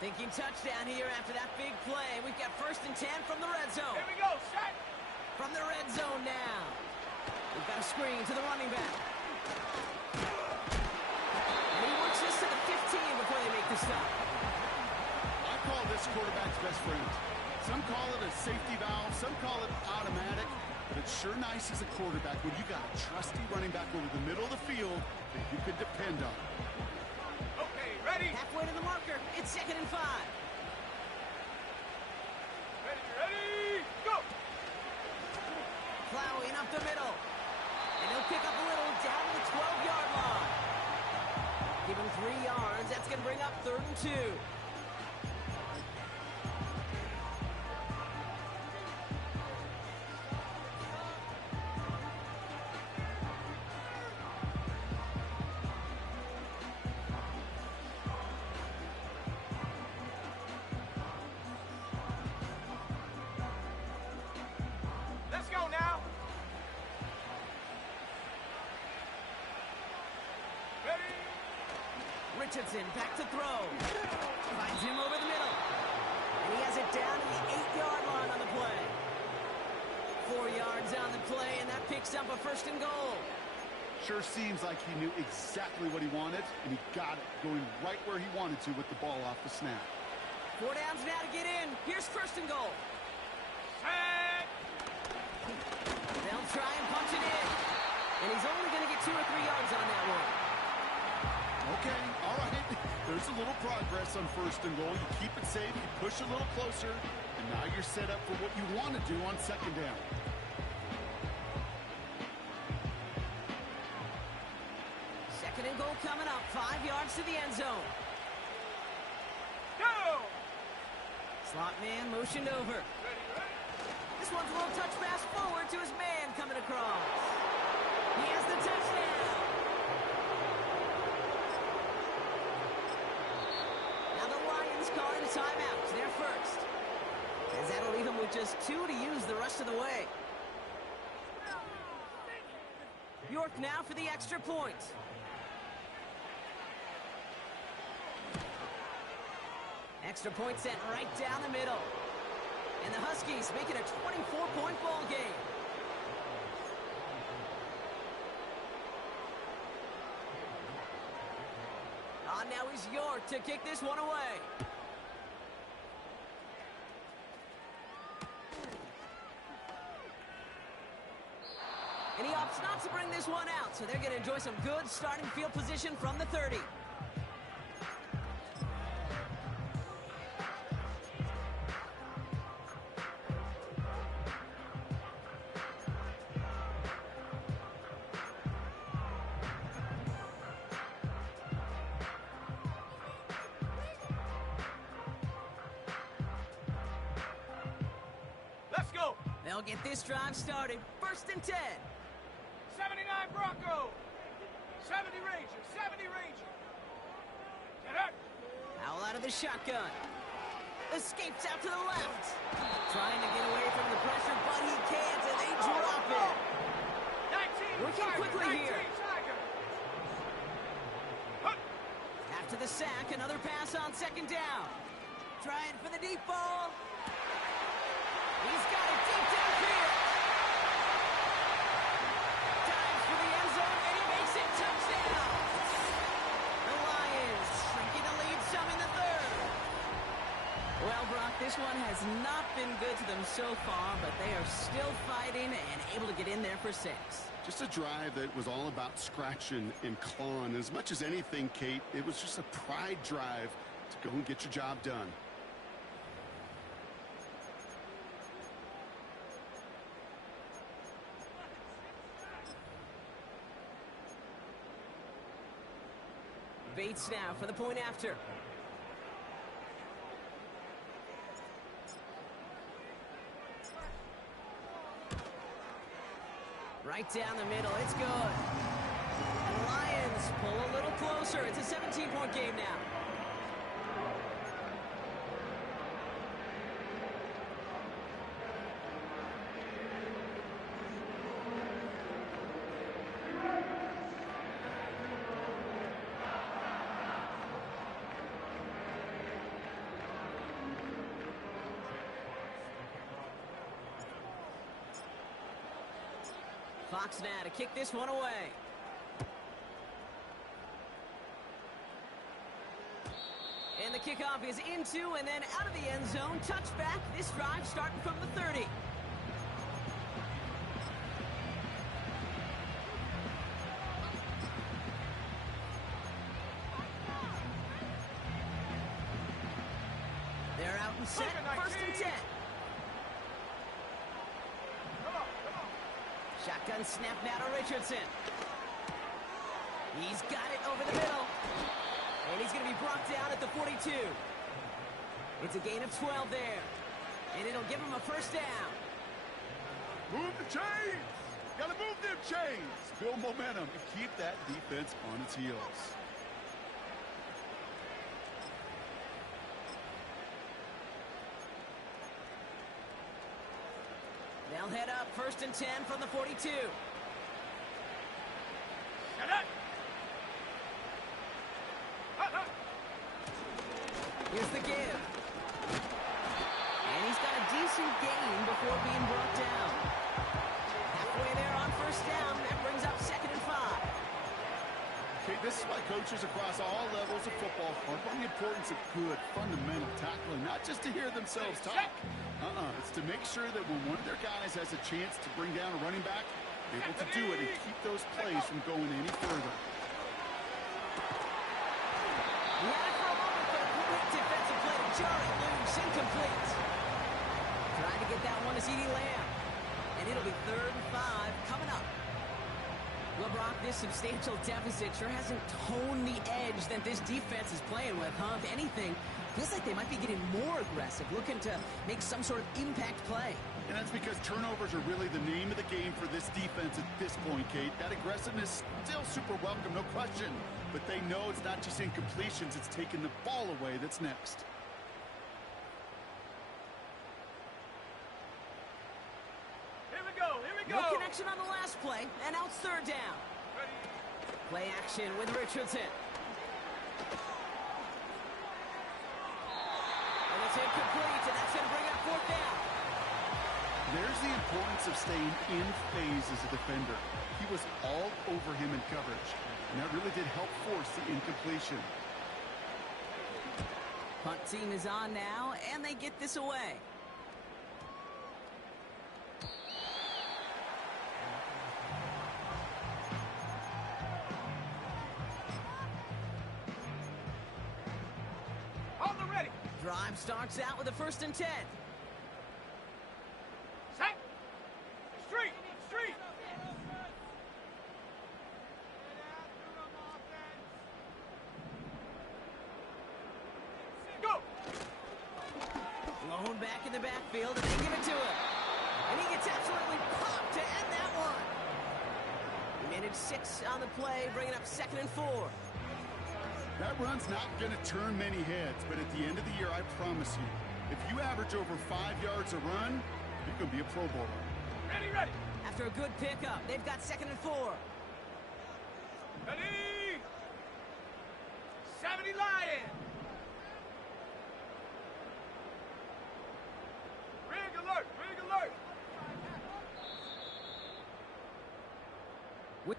Thinking touchdown here after that big play. We've got 1st and 10 from the red zone. Here we go. Set. From the red zone now. We've got a screen to the running back. And he works this to the 15 before they make the stop. I call this quarterback's best friend. Some call it a safety valve, some call it automatic, but it's sure nice as a quarterback when you got a trusty running back over the middle of the field that you can depend on. Okay, ready. Halfway to the marker. It's 2nd and 5. Ready, ready, go. Plowing up the middle. And he'll pick up a little down to the 12-yard line. Give him 3 yards. That's going to bring up 3rd and 2. Let's go now. Ready. Richardson back to throw. Finds him over the middle. And he has it down to the 8-yard line on the play. 4 yards on the play, and that picks up a 1st and goal. Sure seems like he knew exactly what he wanted, and he got it, going right where he wanted to with the ball off the snap. 4 downs now to get in. Here's 1st and goal. Set. They'll try and punch it in. And he's only going to get 2 or 3 yards on that one. Okay, all right. There's a little progress on 1st and goal. You keep it safe, you push a little closer, and now you're set up for what you want to do on 2nd down. Second and goal coming up. 5 yards to the end zone. Go. Slot man motioned over. Ready, ready. This one's a little touch pass forward to his man coming across. He has the touchdown. Now the Lions calling a timeout. They're first. As that'll leave him with just 2 to use the rest of the way. York now for the extra point. Extra point sent right down the middle. And the Huskies make it a 24-point ball game. now he's York to kick this one away. And he opts not to bring this one out, so they're going to enjoy some good starting field position from the 30. Let's go. They'll get this drive started. 1st and 10. 79 Bronco. 70 Ranger. 70 Ranger. Get up. Foul out of the shotgun. Escapes out to the left. Trying to get away from the pressure, but he can't, and they drop it. 19 Working Tiger. quickly 19 here. Tiger. Hup. After the sack, another pass on 2nd down. Trying for the deep ball. He's got it deep downfield. Dives for the end zone, and he makes it. Touchdown. The Lions shrinking the lead some in the 3rd. Well, Brock, this one has not been good to them so far, but they are still fighting and able to get in there for 6. Just a drive that was all about scratching and clawing. As much as anything, Kate, it was just a pride drive to go and get your job done. Bates now for the point after. Right down the middle, it's good. And the Lions pull a little closer. It's a 17-point game now. Fox now to kick this one away. And the kickoff is into and then out of the end zone. Touchback. This drive starting from the 30. They're out and set. 1st and 10. Shotgun snap now to Richardson. He's got it over the middle. And he's going to be brought down at the 42. It's a gain of 12 there. And it'll give him a 1st down. Move the chains! Gotta move them chains! Build momentum and keep that defense on its heels. They'll head up 1st and 10 from the 42. Get up. Here's the give. And he's got a decent gain before being brought down. Halfway there on 1st down. That brings up 2nd and 5. Okay, this is why coaches across all levels of football are on the importance of good, fundamental tackling, not just to hear themselves talk. It's to make sure that when one of their guys has a chance to bring down a running back, they're able to do it and keep those plays from going any further. He had it for a moment, but a quick defensive play to Johnny loose, incomplete. Trying to get that one to CeeDee Lamb. And it'll be 3rd and 5 coming up. Well, Brock, this substantial deficit sure hasn't toned the edge that this defense is playing with, huh? If anything, feels like they might be getting more aggressive, looking to make some sort of impact play. And that's because turnovers are really the name of the game for this defense at this point, Kate. That aggressiveness still super welcome, no question. But they know it's not just incompletions, it's taking the ball away that's next. Here we go. Here we go. No connection on the last play, and now it's 3rd down. Ready. Play action with Richardson. And it's incomplete, and that's going to bring up 4th down. There's the importance of staying in phase as a defender. He was all over him in coverage, and that really did help force the incompletion. Punt team is on now, and they get this away. Hold the ready. Drive starts out with a 1st and 10. Set. Street. Street. Go. Blown back in the backfield, and they give it to him. And he gets absolutely popped to end that one. He managed 6 on the play, bringing up 2nd and 4. That run's not going to turn many heads, but at the end of the year, I promise you, if you average over 5 yards a run, you're going to be a Pro Bowler. Ready, ready. After a good pickup, they've got 2nd and 4. Ready. 70 Lion. Rig alert. Rig alert. With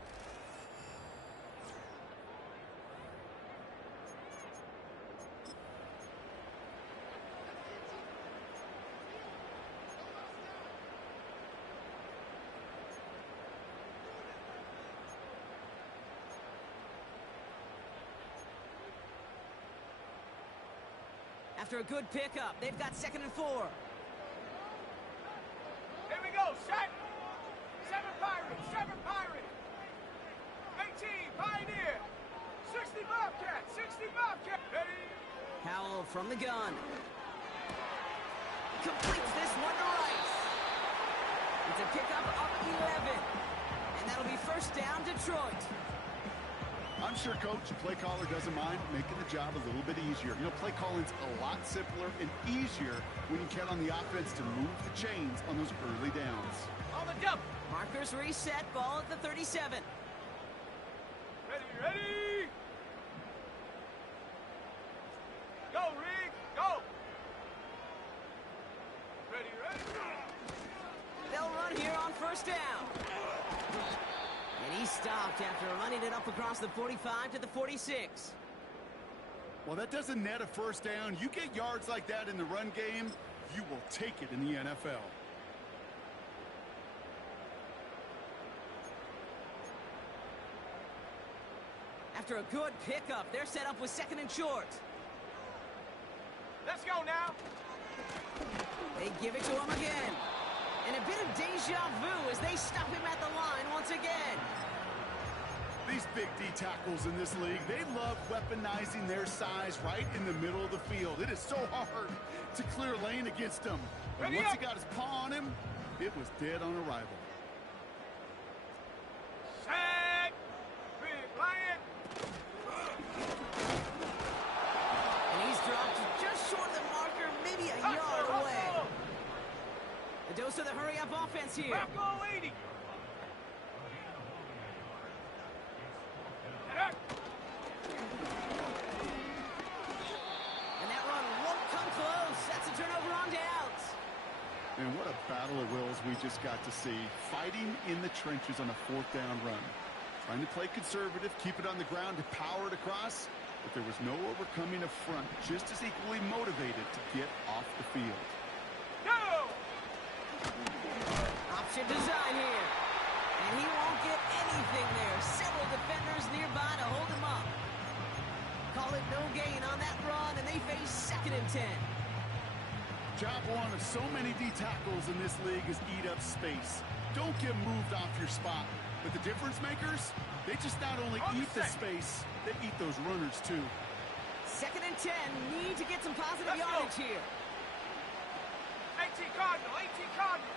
After a good pickup, they've got 2nd and 4. Here we go. Set. 7 Pirates. 7 Pirates. 18 Pioneer. 60 Bobcat. 60 Bobcat. Ready. Howell from the gun. Completes this one to Rice. It's a pickup of 11. And that'll be 1st down, Detroit. I'm sure Coach, play caller doesn't mind making the job a little bit easier. You know, play calling's a lot simpler and easier when you count on the offense to move the chains on those early downs. On the double. Markers reset, ball at the 37. Ready, ready. Go, Rig. Go. Ready, ready. They'll run here on 1st down. And he stopped after running it up across the 45 to the 46. Well, that doesn't net a 1st down. You get yards like that in the run game, you will take it in the NFL. After a good pickup, they're set up with 2nd and short. Let's go now. They give it to him again. And a bit of deja vu as they stop him at the line once again. These big D tackles in this league, they love weaponizing their size right in the middle of the field. It is so hard to clear lane against them. But once he got his paw on him, it was dead on arrival. Set. Big Lion. And he's dropped just short of the marker, maybe a yard away. A dose of the hurry-up offense here. Back 80. And that run won't come close. That's a turnover on downs. And what a battle of wills we just got to see. Fighting in the trenches on a 4th down run. Trying to play conservative, keep it on the ground to power it across. But there was no overcoming a front, just as equally motivated to get off the field. Go! Option design here. And he won't get anything there. Several defenders nearby to hold him up. Call it no gain on that run, and they face 2nd and 10. Job one of so many D tackles in this league is eat up space. Don't get moved off your spot. But the difference makers, they just not only eat the space, they eat those runners too. 2nd and 10, need to get some positive yardage here. 18 Cardinal, 18 Cardinal.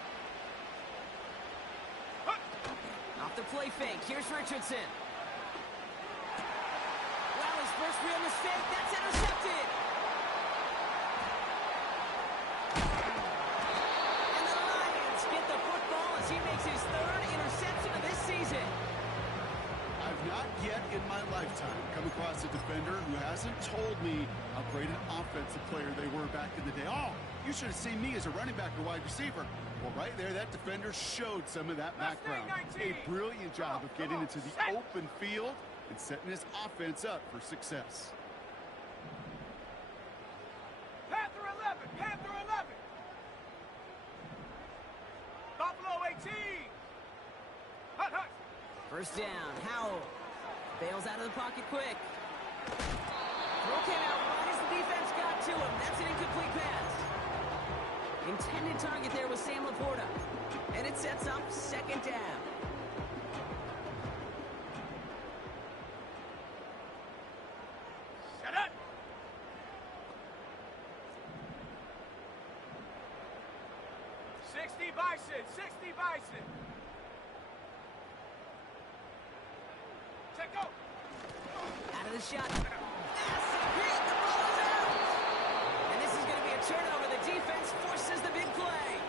Off the play fake, here's Richardson. Well, his first real mistake, that's intercepted. And the Lions get the football as he makes his 3rd interception of this season. I've not yet in my lifetime come across a defender who hasn't told me how great an offensive player they were back in the day. Oh, you should have seen me as a running back or wide receiver. Well, right there, that defender showed some of that background. A brilliant job of getting into the open field and setting his offense up for success. First down, Howell. Bails out of the pocket quick. Throw came out right as the defense got to him. That's an incomplete pass. Intended target there was Sam Laporta. And it sets up second down. Shut up! Sixty Bison! Check go! Out of the shot. Massive hit. The ball is out. And this is going to be a turnover. The defense forces the big play.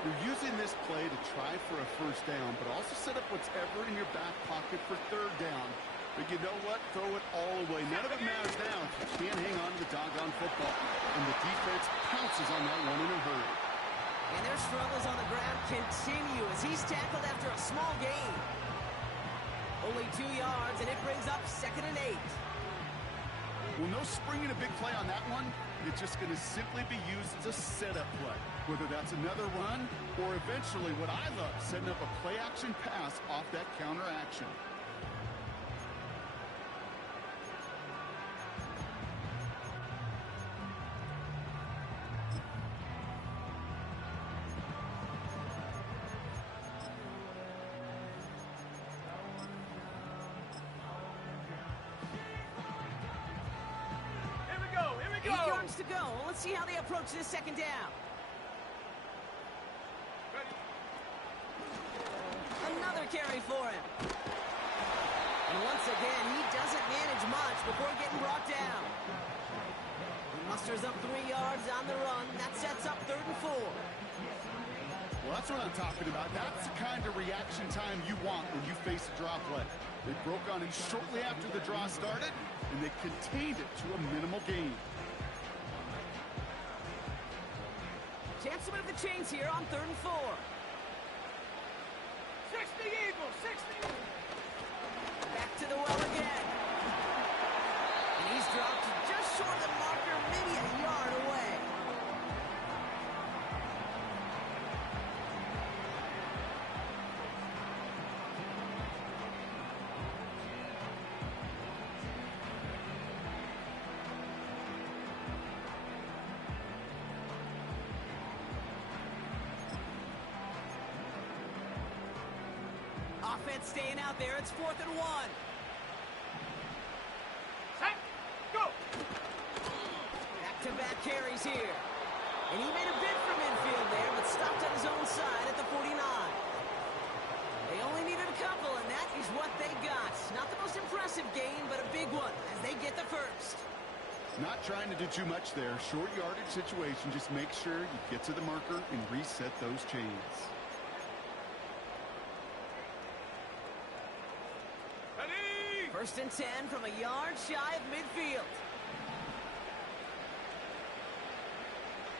You're using this play to try for a first down, but also set up what's ever in your back pocket for third down. But you know what? Throw it all away. None of it matters now if you can't hang on to the doggone football. And the defense pounces on that one in a hurry. And their struggles on the ground continue as he's tackled after a small gain. Only 2 yards, and it brings up 2nd and 8. Well, no springing a big play on that one. It's just going to simply be used as a setup play. Whether that's another run or eventually what I love, setting up a play-action pass off that counter action. To go. Let's see how they approach this second down. Ready. Another carry for him. And once again, he doesn't manage much before getting brought down. He musters up 3 yards on the run. That sets up 3rd and 4. Well, that's what I'm talking about. That's the kind of reaction time you want when you face a draw play. They broke on it shortly after the draw started, and they contained it to a minimal gain. Chance to move the chains here on 3rd and 4. 60 Eagles, 60. Back to the well again. And he's dropped just short of the marker, maybe a yard away. Offense staying out there. It's 4th and 1. Set, go! Back-to-back carries here. And he made a bid for midfield there, but stopped on his own side at the 49. They only needed a couple, and that is what they got. Not the most impressive gain, but a big one as they get the first. Not trying to do too much there. Short yardage situation. Just make sure you get to the marker and reset those chains. First and 10 from a yard shy of midfield.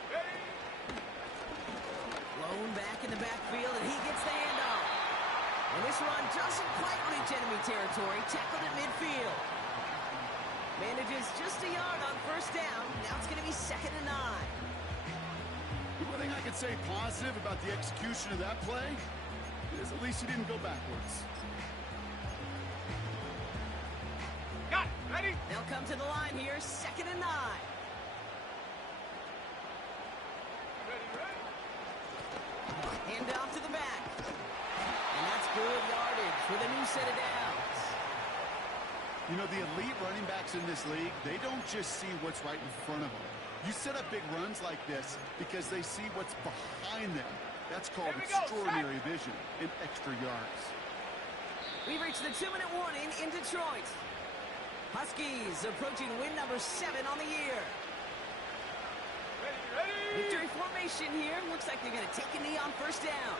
Ready. Blown back in the backfield, and he gets the handoff. And this run doesn't quite reach enemy territory. Tackled at midfield. Manages just a yard on first down. Now it's going to be 2nd and 9. The one thing I could say positive about the execution of that play is at least he didn't go backwards. Got it. Ready? They'll come to the line here, 2nd and 9. Ready. Hand off to the back. And that's good yardage with a new set of downs. You know, the elite running backs in this league, they don't just see what's right in front of them. You set up big runs like this because they see what's behind them. That's called extraordinary vision and extra yards. We've reached the 2-minute warning in Detroit. Huskies approaching win number 7 on the year. Ready. Victory formation here. Looks like they're going to take a knee on first down.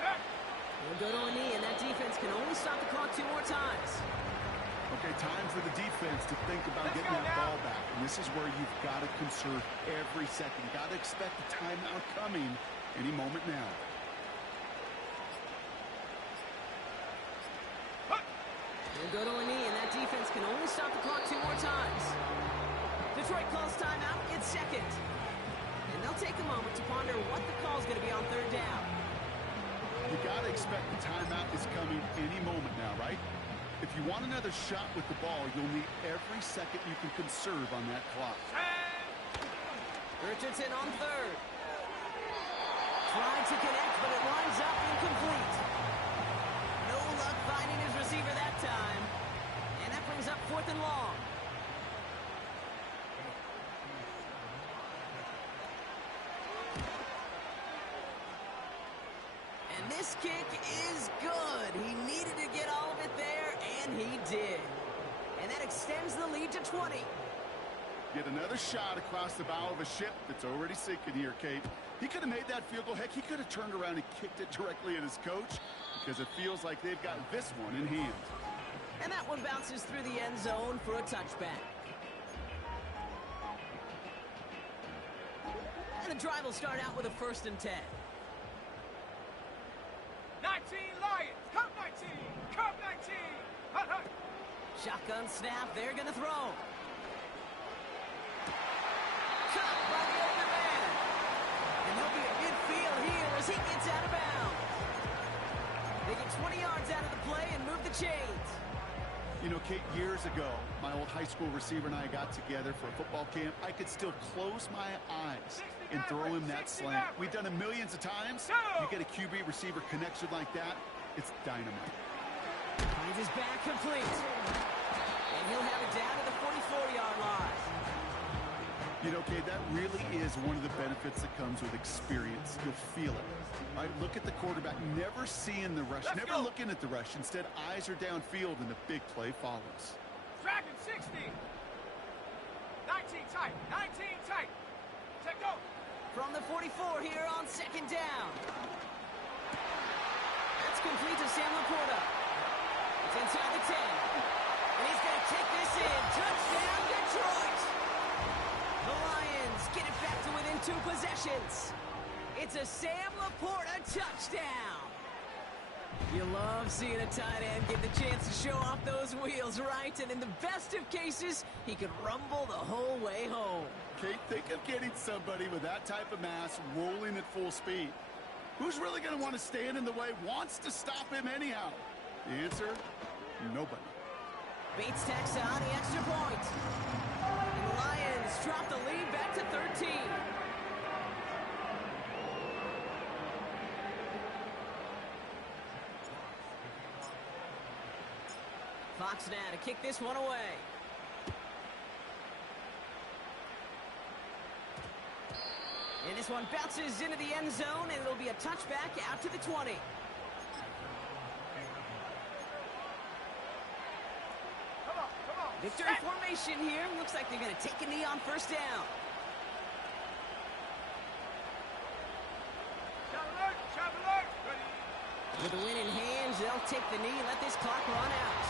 They'll go to a knee, and that defense can only stop the clock 2 more times. Okay, time for the defense to think about getting that ball back. And this is where you've got to conserve every second. Got to expect a timeout coming any moment now. They'll go to a knee, and that defense can only stop the clock 2 more times. Detroit calls timeout. It's 2nd. And they'll take a moment to ponder what the call is going to be on 3rd down. You got to expect the timeout is coming any moment now, right? If you want another shot with the ball, you'll need every second you can conserve on that clock. Richardson on third. Trying to connect, but it winds up incomplete. No luck finding his receiver that time. And that brings up 4th and long. And this kick is good. He needed to get all of it there, and he did. And that extends the lead to 20. Get another shot across the bow of a ship that's already sinking here, Kate. He could have made that field goal. Heck, he could have turned around and kicked it directly at his coach because it feels like they've got this one in hand. And that one bounces through the end zone for a touchback. And the drive will start out with a 1st and 10. 19 Lions, come 19, come 19. Hut, hut. Shotgun snap, they're going to throw. Caught by the open man. And he'll be at midfield here as he gets out of bounds. They get 20 yards out of the play and move the chains. You know, Kate, years ago, my old high school receiver and I got together for a football camp. I could still close my eyes and throw him that slant. We've done it millions of times. You get a QB receiver connection like that, it's dynamite. Finds his back complete. And he'll have it down to the 44-yard line. You know, Kate, that really is one of the benefits that comes with experience. You'll feel it. All right, look at the quarterback, never seeing the rush, never looking at the rush. Instead, eyes are downfield, and the big play follows. Dragon 60. 19 tight, 19 tight. Take go. From the 44 here on 2nd down. That's complete to Sam Laporta. It's inside the 10. And he's going to kick this in. Touchdown, Detroit. The Lions get it back to within 2 possessions. It's a Sam Laporta touchdown. You love seeing a tight end get the chance to show off those wheels, right? And in the best of cases, he could rumble the whole way home. Kate, think of getting somebody with that type of mass rolling at full speed. Who's really going to want to stand in the way, wants to stop him anyhow? The answer, nobody. Bates tacks on the extra point. And the Lions drop the lead back to 13. Fox now to kick this one away. And this one bounces into the end zone, and it'll be a touchback out to the 20. Come on. Victory formation here. Looks like they're going to take a knee on 1st down. Shot alert. Ready. With the win in hand, they'll take the knee and let this clock run out.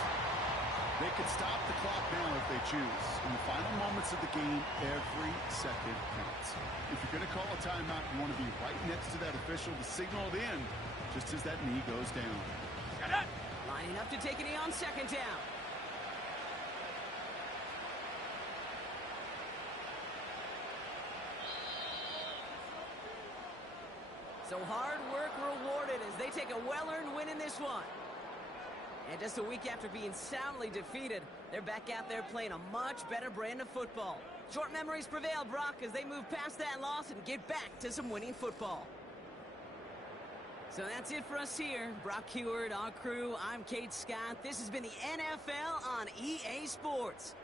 They can stop the clock now if they choose. In the final moments of the game, every second counts. If you're going to call a timeout, you want to be right next to that official to signal it in just as that knee goes down. Shut up. Lining up to take a knee on 2nd down. So hard work rewarded as they take a well-earned win in this one. And just a week after being soundly defeated, they're back out there playing a much better brand of football. Short memories prevail, Brock, as they move past that loss and get back to some winning football. So that's it for us here. Brock Heward, our crew, I'm Kate Scott. This has been the NFL on EA Sports.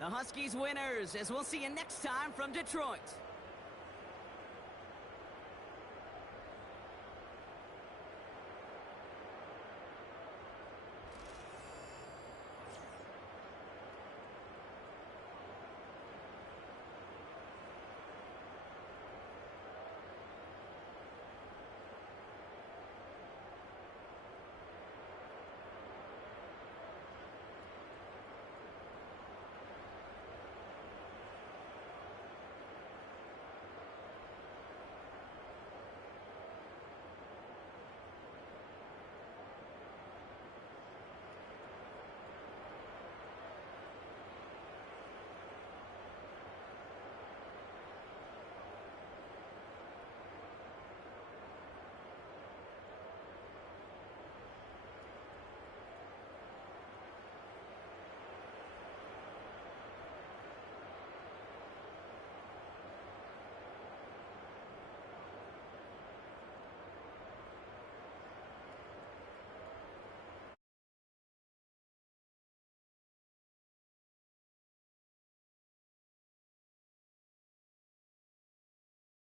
The Huskies winners, as we'll see you next time from Detroit.